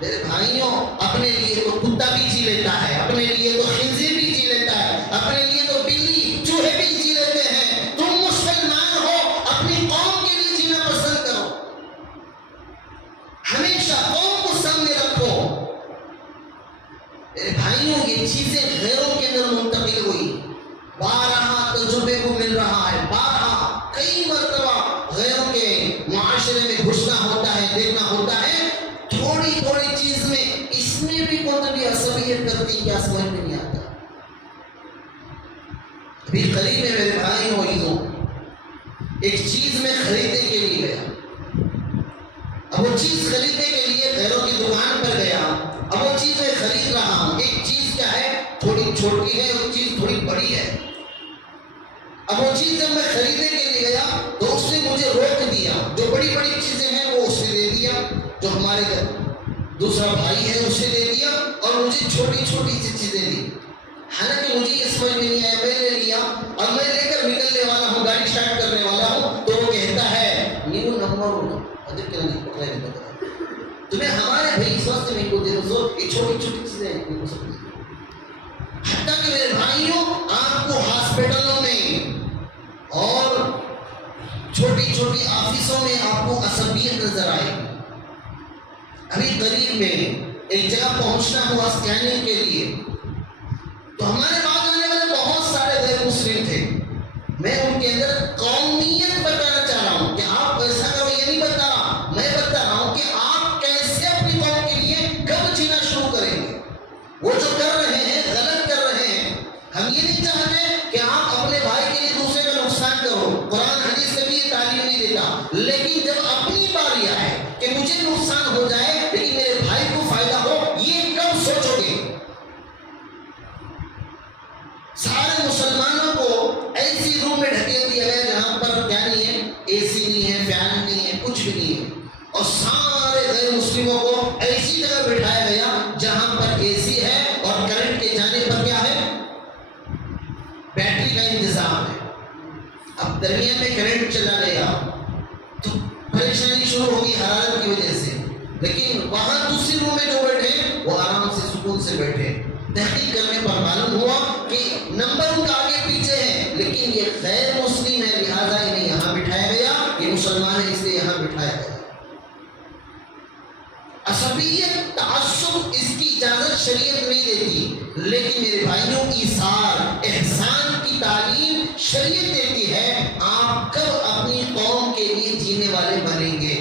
میرے بھائیوں اپنے لیے تو کتا بھی جی لیتا ہے، اپنے لیے تو خنزیر بھی جی لیتا ہے، اپنے لیے تو بلی چوہے بھی جی لیتے ہیں. تم مسلمان ہو، اپنی قوم کے لیے جینا پسند کرو، ہمیشہ قوم کو سامنے رکھو. میرے بھائیوں یہ چیزیں غیروں کے اندر منتقل ہوئی، بارہا تجربے کو مل رہا ہے، بارہا کئی مرتبہ غیروں کے معاشرے میں گھسنا ہوتا ہے، دیکھنا ہوتا ہے. تھوڑی تھوڑی چیز میں اس میں بھی کوئی عصبیت کرتی کیا سمجھ میں نہیں آتا. ابھی قریب میں میرے بھائی عزیزوں ایک چیز میں خریدنے کے لیے گیا. اب وہ چیز خریدنے کے لیے غیروں کی دکان پر گیا. اب وہ چیز میں خرید رہا ہوں، ایک چیز کیا ہے تھوڑی چھوٹی ہے، ایک چیز تھوڑی بڑی ہے. اب وہ چیز جب میں خریدنے کے لیے گیا تو اس نے مجھے روک دیا. جو بڑی بڑی چیزیں ہیں وہ اسے دے دیا، جو ہمارے گھر دوسرا بھائی ہے اسے دے دیا، اور مجھے چھوٹی چھوٹی سی چیزیں دی. حالانکہ مجھے یہ سمجھ میں نہیں آیا، میں نے لیا اور میں لے کر نکلنے والا ہوں، گاڑی اسٹارٹ کرنے والا ہوں تو وہ کہتا ہے نیو نمبر تمہیں ہمارے بھائی اس وقت میں کو دے دو، یہ چھوٹی چھوٹی چیزیں ہیں. حتیٰ کہ میرے بھائیوں آپ کو ہاسپٹلوں میں اور چھوٹی چھوٹی آفسوں میں آپ کو عصبیت نظر آئے. ابھی قریب میں ایک جگہ پہنچنا ہوا اسکیننگ کے لیے، تو ہمارے بعد آنے والے بہت سارے غیر مسلم تھے. میں ان کے اندر قومیت بتانا چاہ رہا ہوں کہ آپ ایسا کرو، یہ نہیں بتا رہا، میں بتا رہا ہوں کہ آپ کیسے اپنی قوم کے لیے کب جینا شروع کریں گے. وہ جو کر رہے ہیں غلط کر رہے ہیں. ہم یہ نہیں چاہتے کہ آپ اپنے بھائی کے لیے دوسرے کا نقصان کرو، قرآن حدیث سے بھی یہ تعلیم نہیں دیتا. لیکن جب اپنی باری آئے کہ مجھے نقصان ہو جائے لیکن میرے بھائی کو فائدہ ہو، یہ کب سوچو گے؟ سارے مسلمانوں کو ایسی روم میں ڈھکیل دیا گیا جہاں پر کیا نہیں ہے، اے سی نہیں ہے، فین نہیں ہے، کچھ بھی نہیں ہے. اور سارے غیر مسلموں کو ایسی جگہ بٹھایا گیا جہاں پر اے سی ہے اور کرنٹ کے جانے پر کیا ہے، بیٹری کا انتظام ہے. اب درمیان میں کرنٹ چلا گیا تو پریشانی شروع ہوگی حرارت کی وجہ سے. لیکن وہاں دوسری روم میں جو بیٹھے وہ آرام سے سکون سے بیٹھے. تحقیق کرنے پر معلوم ہوا کہ نمبر ان کا آگے پیچھے ہے، لیکن یہ غیر مسلم ہے لہذا انہیں یہاں بٹھایا گیا، یہ مسلمان ہے اس لیے یہاں بٹھایا گیا. عصبیت، تعصب، اس کی اجازت شریعت نہیں دیتی. لیکن میرے بھائیوں ایثار، احسان کی تعلیم شریعت دیتی ہے. آپ کب اپنی قوم کے لیے جینے والے بنیں گے،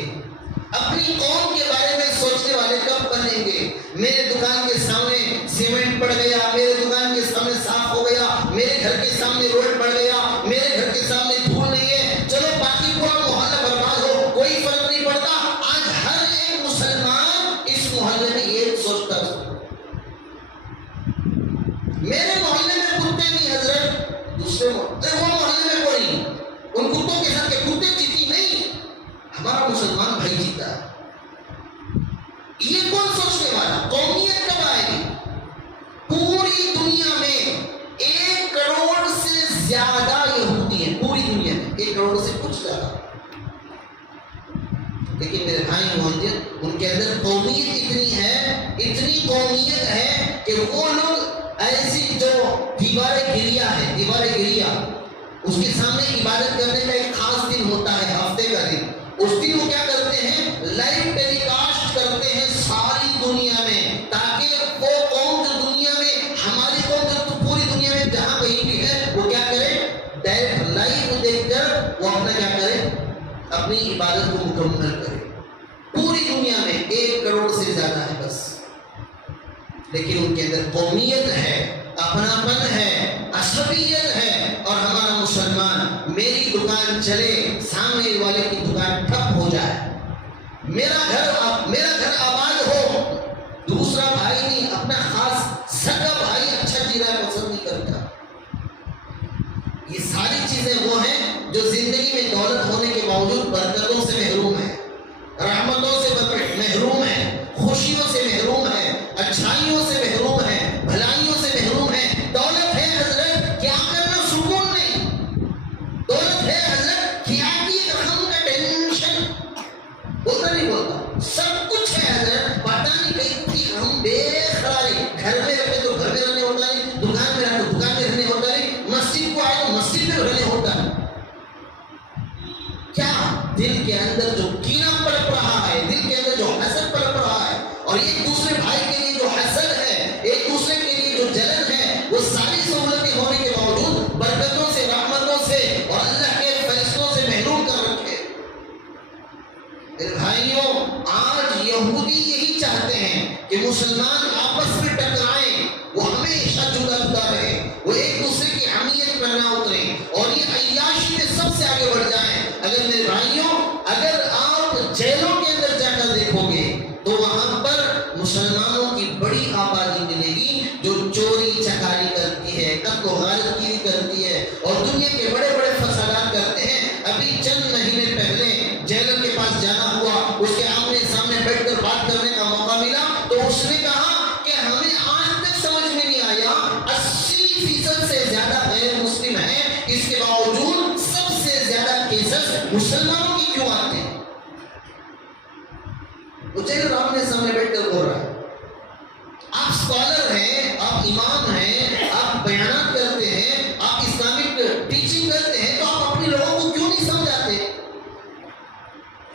اپنی قوم کے بارے میں سوچنے والے کب بنیں گے؟ میرے دکان کے سامنے سیمنٹ پڑ گیا، میرے دکان کے سامنے صاف ہو گیا، میرے گھر کے سامنے روڈ پڑ گیا، میرے گھر کے سامنے دھول نہیں ہے، چلو باقی پورا محلہ برباد ہو، کوئی فرق نہیں پڑتا. آج ہر ایک مسلمان اس محلے میں یہ سوچتا ہے میرے محلے میں کتے نہیں حضرت، دوسرے وہ محلے میں کوئی نہیں، ان کتوں کے ساتھ کتے جیتی نہیں، ہمارا مسلمان بھائی جیتا ہے. یہ کون سوچنے والا؟ قومیت کب آئے گی؟ پوری دنیا میں 1 کروڑ سے زیادہ تھا. لیکن میرے بھائی معزز ان کے اندر قومیت اتنی قومیت ہے کہ وہ لوگ ایسی جو دیوار گریا اس کے سامنے عبادت کرنے کا ایک خاص دن ہوتا ہے، ہفتے کا دن. اس دن وہ کیا کرتے ہیں؟ لائیو ٹیلی کاسٹ کرتے ہیں ساری دنیا میں، تاکہ وہ قوم جو دنیا میں، ہماری قوم جو پوری دنیا میں جہاں کہیں بھی ہے، وہ کیا کرے؟ ڈائریکٹ لائیو دیکھ کر وہ اپنا کیا کرے؟ اپنی عبادت کو مکمل کرے. پوری دنیا میں 1 کروڑ سے زیادہ ہے بس، لیکن ان کے اندر قومیت ہے، اپناپن ہے، عصبیت ہے. اور ہمارا مسلمان میری دکان چلے، سامنے والے کی دکان ٹھپ ہو جائے، میرا گھر آباد ہو، دوسرا بھائی نہیں، اپنا خاص سگا بھائی اچھا چیزیں پسند نہیں کرتا. یہ ساری چیزیں وہ ہیں جو زندگی میں دولت ہونے کے باوجود برکتوں سے محروم ہے، رحمتوں سے محروم ہے، خوشیوں سے محروم ہے، اچھائیوں سے محروم ہے، بھلائیوں سے محروم ہے. دولت ہے حضرت، کیا کرنا سکون نہیں. دولت ہے حضرت، کیا کی رقم کا ٹینشن بولتا نہیں بولتا. سب کچھ ہے حضرت، پتہ نہیں کہیں ہم بے قراری. گھر میں رہتے تو گھر میں رہنے ہوتا نہیں، دکان میں رہتے تو دکان میں رہنے ہوتا نہیں، مسجد کو آئے تو مسجد میں رہنے ہوتا ہے. کیا دل کے اندر جو کینہ پڑپ رہا ہے، دل کے اندر جو حسد پڑپ رہا ہے، اور ایک دوسرے بھائی کے لیے جو حسد ہے، ایک دوسرے کے لیے جو جلن ہے، وہ ساری سہولتیں ہونے کے باوجود برکتوں سے، رحمتوں سے اور اللہ کے فیصلوں سے محروم کر رکھے. میرے بھائیوں، آج یہودی یہی چاہتے ہیں کہ مسلمان آپس میں ٹکرائیں، وہ ہمیشہ جدا جدا رہے، وہ ایک دوسرے کی حمیت پر نہ اتریں، اور یہ عیاشی میں سب سے آگے بڑھ جائیں. اگر میرے بھائیوں، اگر آپ جیلوں کے اندر جا کر دیکھو گے تو وہاں پر مسلمانوں کی بڑی آبادی ملے گی جو چوری چکاری کرتی ہے، قتل و غارت گیری کرتی ہے، اور دنیا کے بڑے بڑے فسادات کرتے ہیں. ابھی چند مہینے پہلے جیلر کے پاس جانا ہوا، اس کے آمنے سامنے بیٹھ کر بات کرنے کا موقع ملا تو اس نے کہا کہ ہمیں آج تک سمجھ میں نہیں آیا 80% سے زیادہ غیر مسلم ہیں، اس کے باوجود سب سے زیادہ کیسز مسلمانوں کی کیوں آتے ہیں؟ وہ جیلر آمنے سامنے بیٹھ کر بول رہا ہے. آپ اسکالر ہیں، آپ امام ہیں، آپ بیانات کرتے ہیں، آپ اسلامک ٹیچنگ کرتے ہیں، تو آپ اپنے لوگوں کو کیوں نہیں سمجھاتے؟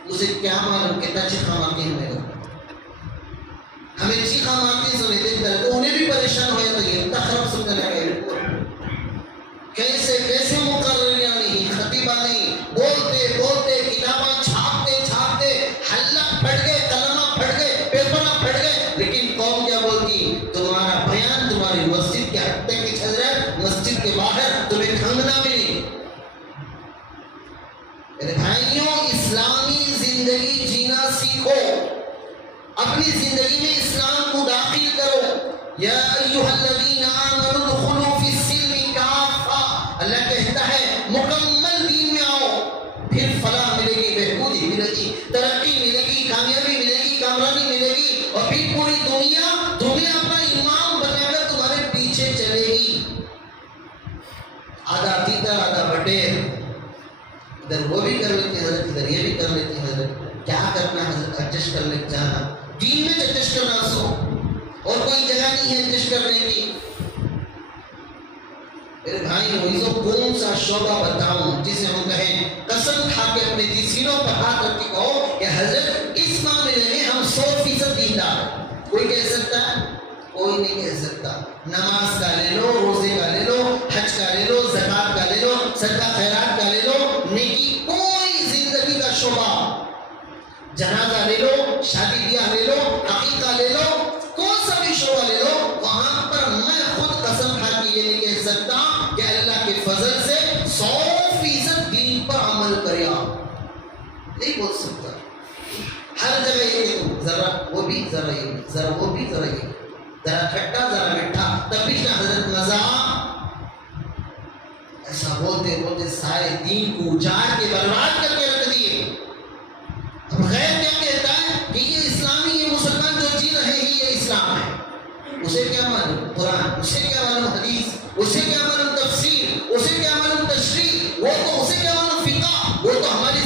اسے کیا معلوم کتنا چیخا مارتی ہمیں لوگ، ہمیں چیخا مارتی سمجھتے تو انہیں بھی پریشان ہو جاتا ہے. اتنا خراب سمجھنے لگا کیسے مقرریاں نہیں، خطیبہ نہیں، بولتے کتاباں چھاپتے حلہ پھٹ گئے، کلمہ پھٹ گئے، پیپرہ پھٹ گئے، لیکن قوم کیا بولتی؟ تمہارا بیان تمہاری مسجد کے حد تک کی حضرت، مسجد کے باہر تمہیں کھنگنا بھی نہیں. میرے بھائیوں، اسلامی زندگی جینا سیکھو، اپنی زندگی میں اسلام کو داخل کرو. یا ایھا الذین آمنوا ادخلوا فی السلم کافہ، اللہ کہتا ہے مکمل دین میں آؤ، پھر فلاح ملے گی، بہبودی ملے گی، ترقی ملے گی، کامیابی ملے گی، کامرانی ملے گی، اور پھر پوری دنیا تمہیں اپنا امام بنا کر تمہارے پیچھے چلے گی. آدھا تیتر آدھا بٹیر، ادھر وہ بھی کر لیتے ہیں حضرت، ادھر یہ بھی کر لیتے ہیں حضرت. کیا کرنا حضرت؟ ایڈجسٹ کر لے جانا، دین میں ایڈجسٹ کرنا سو، اور کوئی جگہ نہیں ہے ایڈجسٹ کرنے کی. میرے بھائی وہ کون سا شعبہ بتاؤں جسے ہم کہیں قسم کھا کے اپنے سینوں پر ہاتھ رکھ کے کہو کہ حضرت اس معاملے میں ہم 100% دیندار ہیں؟ کوئی کہہ سکتا ہے؟ کوئی نہیں کہہ سکتا. نماز کا لے لو، روزے کا لے لو، حج کا لے لو، زکات کا لے لو، صدقہ خیرات کا لے لو، نیکی، کوئی زندگی کا شعبہ، جنازہ لے لو، شادی بیاہ لے لو، عقیقہ لے لو، کون سا بھی شعبہ لے لو، وہاں پر میں خود قسم کھا کے یہ نہیں کہہ سکتا کہ اللہ کے فضل سے 100% دین پر عمل کرے. آپ نہیں بول سکتا. ہر جگہ یہ کہ ذرا وہ بھی، ذرا یہ بھی، ذرا وہ بھی، ذرا یہ، ذرا کھٹا ذرا میٹھا، تب بھی نہ حضرت مزہ. ایسا بولتے سارے دین کو اجاڑ کے برباد کر کے رکھ دیے. اب غیر کیا کہتا ہے کہ یہ اسلامی، یہ مسلمان جو جی رہے ہیں یہ اسلام ہے. اسے کیا معلوم قرآن، اسے کیا معلوم حدیث، اسے کیا معلوم تفسیر، اسے کیا معلوم تشریح، وہ تو اسے کیا معلوم فقہ، وہ تو ہماری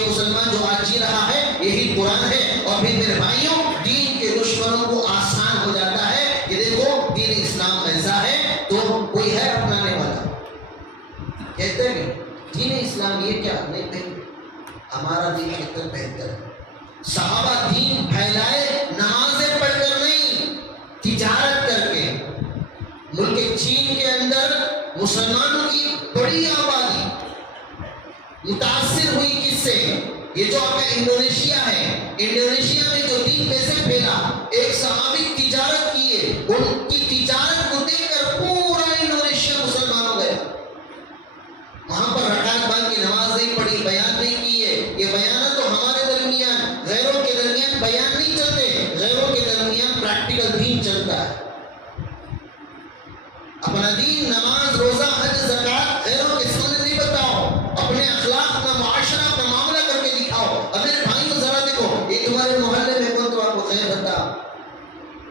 یہ مسلمان جو آج جی رہا ہے یہی قرآن ہے. اور پھر میرے بھائیوں دین کے دشمنوں کو آسان ہو جاتا ہے کہ دیکھو دین اسلام ایسا ہے تو کوئی ہے اپنانے والا. کہتے ہیں دین اسلام یہ کیا نہیں کہیں ہمارا دین کتنا بہتر ہے. صحابہ دین پھیلائے نمازیں پڑھ کر نہیں تجارت کر کے. ملک چین کے اندر مسلمانوں کی بڑی آبادی متاثر ہوئی کس سے؟ یہ جو آپ کا انڈونیشیا ہے, انڈونیشیا میں جو دین کیسے پھیلا, ایک صحابی تجارت کیے, ان کی تجارت کو دیکھ کر پورا انڈونیشیا مسلمان ہو گیا. وہاں پر رکعت بعد کی نماز نہیں پڑھی, بیان نہیں کیے. یہ بیان تو ہمارے درمیان غیروں کے درمیان بیان نہیں چلتے, غیروں کے درمیان پریکٹیکل دین چلتا ہے. اپنا دین نماز روزہ حج زکات غیروں کے سامنے نہیں بتاؤ, اپنے اخلاق اپنا معاشرہ اپنا معاملہ کر کے دکھاؤ. اب میرے بھائی کو ذرا دیکھو, یہ تمہارے محلے میں کون تو آپ کو خیر رہتا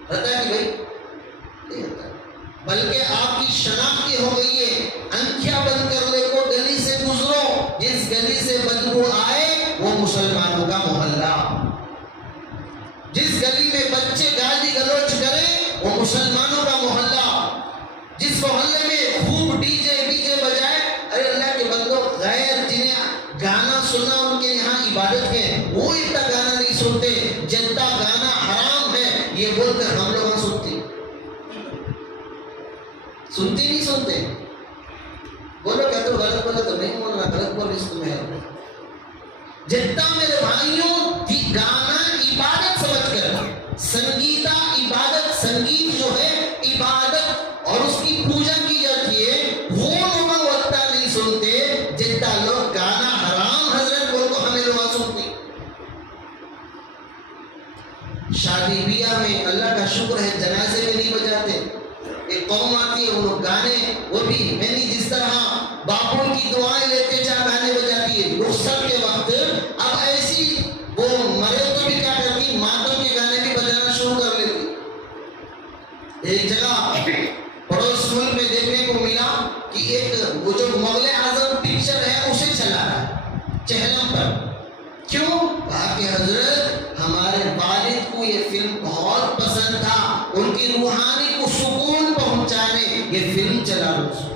ہے کہ بھائی نہیں رہتا, بلکہ آپ کی شناخت ہو گئی ہے. آنکھیں بند کر لے کو گلی سے گزرو, جس گلی سے بدبو آئے وہ مسلمانوں کا محلہ. جس گلی میں بچے گالی گلوچ کریں وہ مسلمانوں کا محلہ. جس محلے میں خوب ڈی جے بجائے, ارے اللہ کے بندوں غیر جنہیں گانا سننا ان کے یہاں عبادت ہے وہ اتنا گانا نہیں سنتے, جتنا گانا حرام ہے یہ بول کر ہم لوگ سنتے نہیں سنتے. بولو کیا تو غلط بولا تو نہیں بولنا, غلط بول اس کو میں جتنا میرے بھائیوں گانا عبادت سمجھ کر, سنگیتا عبادت, سنگیت جو ہے عبادت اور اس کی پوجا کی جاتی ہے, وہ لوگ وقتا نہیں سنتے جتنا لوگ گانا حرام حضرت بول کو ہمیں لوگ سنتے. شادی بیاہ میں اللہ کا شکر ہے جنازے میں نہیں بجاتے. ایک قوم آتی ہے وہ لوگ گانے, وہ بھی میں نہیں جس طرح باپوں کی دعائیں لیتے جا گانے بجاتی ہے رخصت کے وقت. اب ایسی وہ مرے تو بھی کیا کرتی, ماتم کے گانے بھی بجانا شروع کر لیتی. ایک جگہ پڑوس ملک میں دیکھنے کو ملا کہ ایک وہ جو مغل اعظم پکچر ہے اسے چلا رہا ہے چہلم پر. کیوں؟ کہا کہ حضرت ہمارے والد کو یہ فلم بہت پسند تھا, ان کی روحانی کو سکون پہنچانے یہ فلم چلا رہا.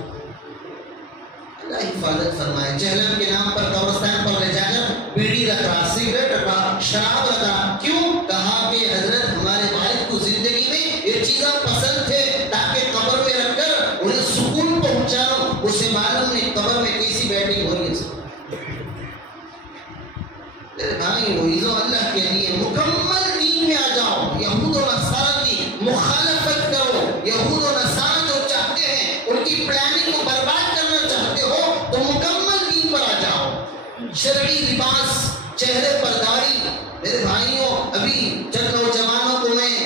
اللہ حفاظت فرمائے. چہلم کے نام پر قبرستان پر لے جا کر بیڑی رکھ رہا, سگریٹ رکھ رہا, شراب رکھ رہا. کیوں؟ کہا کہ حضرت ہمارے والد کو زندگی میں یہ چیزیں پسند تھے تاکہ قبر میں رکھ کر انہیں سکون پہنچاؤ. اسے معلوم نہیں قبر میں کیسی بیٹنگ ہو رہی ہے. بھائی وہ اللہ کے لیے مکمل دین میں آ جاؤ. یہود و نصارہ کی مخالفت کرو. یہود و نصارہ جو چاہتے ہیں ان کی پلاننگ کو برباد کرنا چاہتے ہو تو مکمل دین پر آ جاؤ. شرعی لباس, چہرے پر داڑھی. میرے بھائیوں ابھی چند نوجوانوں کو میں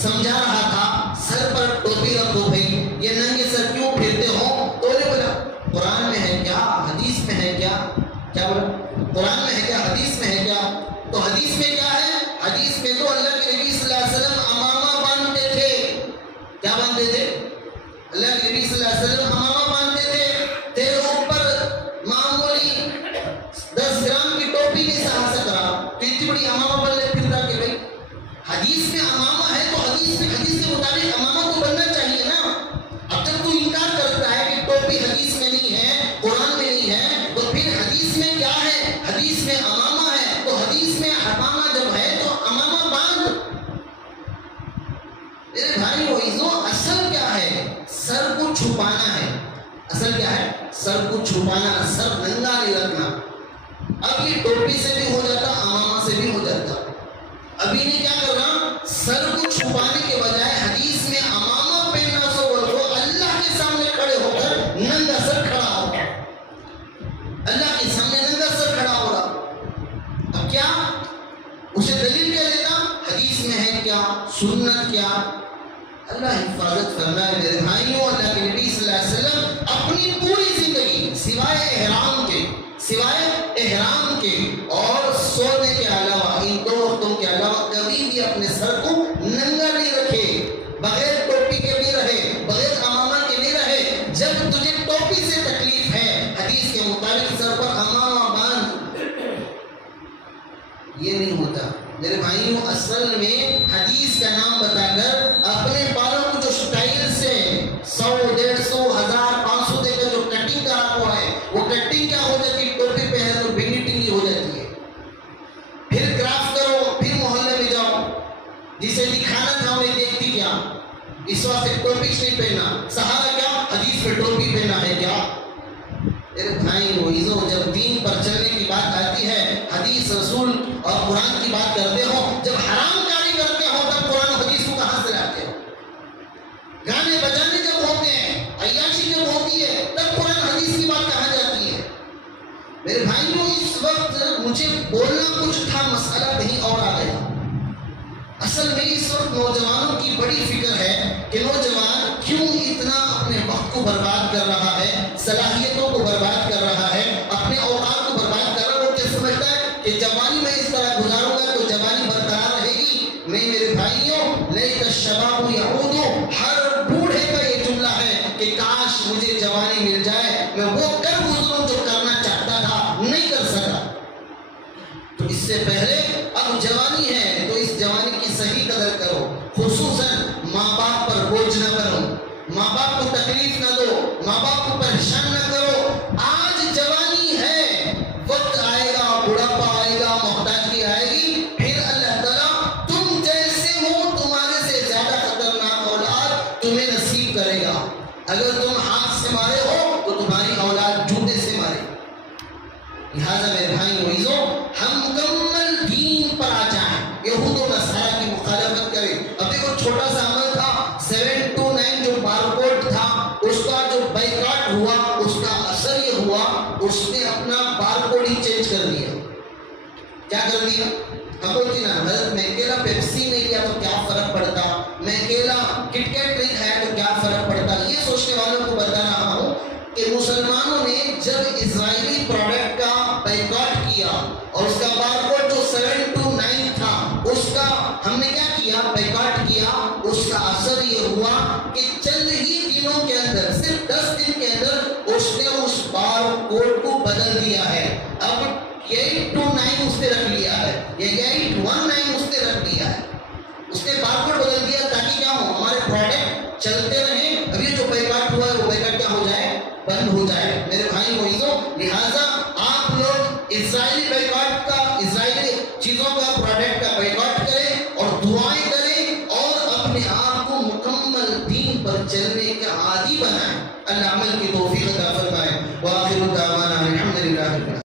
سمجھا رہا تھا سر پر ٹوپی رکھو بھائی, یہ ننگے سر کیوں پھرتے ہو؟ تو نے بولا قرآن میں ہے کیا, حدیث میں ہے کیا؟ کیا بولا قرآن میں ہے کیا, حدیث میں ہے کیا؟ تو حدیث میں کیا ہے؟ حدیث میں تو اللہ کے نبی صلی اللہ علیہ وسلم امامہ باندھتے تھے. کیا باندھتے تھے؟ اللہ کے نبی صلی اللہ علیہ وسلم امامہ باندھتے تھے. تیرے اوپر معمولی 10 گرام کی ٹوپی نہیں سہا سکتا تو اتنی بڑی امامہ بن لے پھرتا کہ بھائی حدیث میں امامہ ہے تو حدیث کے مطابق امامہ تو بننا چاہیے نا. اب جب تو انکار کرتا ہے کہ ٹوپی حدیث میں نہیں ہے, قرآن میں نہیں ہے, تو پھر حدیث میں کیا ہے؟ حدیث میں امامہ ہے. تو حدیث میں امامہ جب ہے تو امامہ باندھ. میرے بھائی وہ اصل کیا ہے؟ سر کو چھپانا ہے. اصل کیا ہے؟ سر کو چھپانا, سر ننگا نہیں رکھنا. اب یہ ٹوپی سے بھی ہو جاتا, امامہ سے بھی ہو جاتا. ابھی نے کیا کر رہا, سر کو چھپانے کے بجائے حدیث میں امامہ پہننا سو کو اللہ کے سامنے کھڑے ہو کر ننگا سر کھڑا ہو رہا. اللہ کے سامنے ننگا سر کھڑا ہو رہا. اب کیا اسے دلیل کیا دینا؟ حدیث میں ہے کیا, سنت کیا؟ اللہ حفاظت فرمائے. میرے بھائیوں اللہ کے نبی صلی اللہ علیہ وسلم اپنی پوری زندگی سوائے احرام کے اور سونے کے علاوہ, ان دو وقتوں کے علاوہ کبھی بھی اپنے سر کو ننگا نہیں رکھے. بغیر ٹوپی کے نہیں رہے, بغیر امامہ کے نہیں رہے. جب تجھے ٹوپی سے تکلیف ہے حدیث کے مطابق سر پر امامہ باندھ. دینا ہے کیا؟ میرے بھائی معززوں، جب دین پر چلنے کی بات آتی ہے، حدیث رسول اور قرآن کی بات کرتے ہو، جب حرام کاری کرتے ہو تب قرآن و حدیث کو کہاں سے لاتے ہو؟ گانے بجانے جب ہوتے ہیں، عیاشی جب ہوتی ہے، تب قرآن حدیث کی بات کہاں جاتی ہے؟ میرے بھائیوں، اس وقت مجھے بولنا کچھ تھا، مسئلہ کہیں اور آ گیا۔ اصل میں اس وقت نوجوانوں کی بڑی فکر ہے کہ نوجوان کیوں اتنا اپنے وقت کو برباد کر رہا ہے، صلاحیتوں کو برباد کر رہا ہے، اپنے اوقات کو برباد کر رہا ہے۔ وہ کیا سمجھتا ہے کہ جوانی میں اس طرح گزاروں گا تو جوانی برقرار رہے گی؟ نہیں میرے بھائیوں، لیت الشباب یعود، ہر بوڑھے کا یہ جملہ ہے کہ کاش مجھے جوانی مل جائے، میں وہ کر گزروں جو کرنا چاہتا تھا، نہیں کر سکا۔ تو اس سے پہلے اب جوانی ہے تو اس جوانی کی صحیح قدر کرو، خصوصاً ماں باپ پر بوجھ نہ کرو، ماں باپ کو تکلیف نہ دو، ماں باپ کو پریشان نہ کرو۔ آج جوانی ہے، وقت آئے گا، بڑھاپا آئے گا، محتاجگی آئے گی، پھر اللہ تعالیٰ تم جیسے ہو تمہارے سے زیادہ خطرناک اولاد تمہیں نصیب کرے گا۔ اگر تم ہاتھ سے مارے ہو تو تمہاری اولاد جوتے سے مارے۔ لہٰذا میرے بھائی معززوں، ہم مکمل دین پر آ جائیں، یہود و نصارہ کی مخالفت کریں۔ اب دیکھو چھوٹا سا عمل تھا، 729 جو بارکوڈ تھا، اس کا جو بائیکاٹ ہوا، اس کا اثر یہ ہوا، اس نے اپنا بارکوڈ ہی چینج کر دیا۔ کیا کر دیا؟ ہم بولتے نا، حضرت میں اکیلا پیپسی نہیں لیا تو کیا فرق پڑتا، میں اکیلا کٹ کیٹ نہیں کھایا تو کیا فرق پڑتا۔ یہ سوچنے والوں کو بتا رہا ہوں کہ مسلمانوں نے جب اسرائیلی پروڈکٹ کا بائیکاٹ کیا اور اس کا بارکوڈ جو 729 تھا، اس کا ہم نے کیا کیا، بائیکاٹ کیا، اس کا اثر یہ ہوا کہ چند ہی دنوں کے اندر، صرف 10 دن کے اندر اس نے اس بارکوڈ کو بدل دیا ہے۔ اب 829 اس نے رکھ لیا ہے، یہ 819 اس نے رکھ لیا ہے۔ اس نے بارکوڈ بدل دیا تاکہ کیا ہو، ہمارے پروڈکٹ چلتے رہیں۔ اب یہ جو بائیکاٹ ہوا ہے وہ بائیکاٹ کیا ہو جائے، بند ہو جائے۔ میرے بھائی معززوں، لہٰذا آپ لوگ اسرائیلی بائیکاٹ کا، اسرائیلی چیزوں کا، پروڈکٹ کا بائیکاٹ کریں اور دعائیں کریں اور اپنے آپ کو مکمل دین پر چلنے کا عادی بنائیں۔ اللہ عمل کی توفیق عطا فرمائے۔ وآخر دعوانا الحمد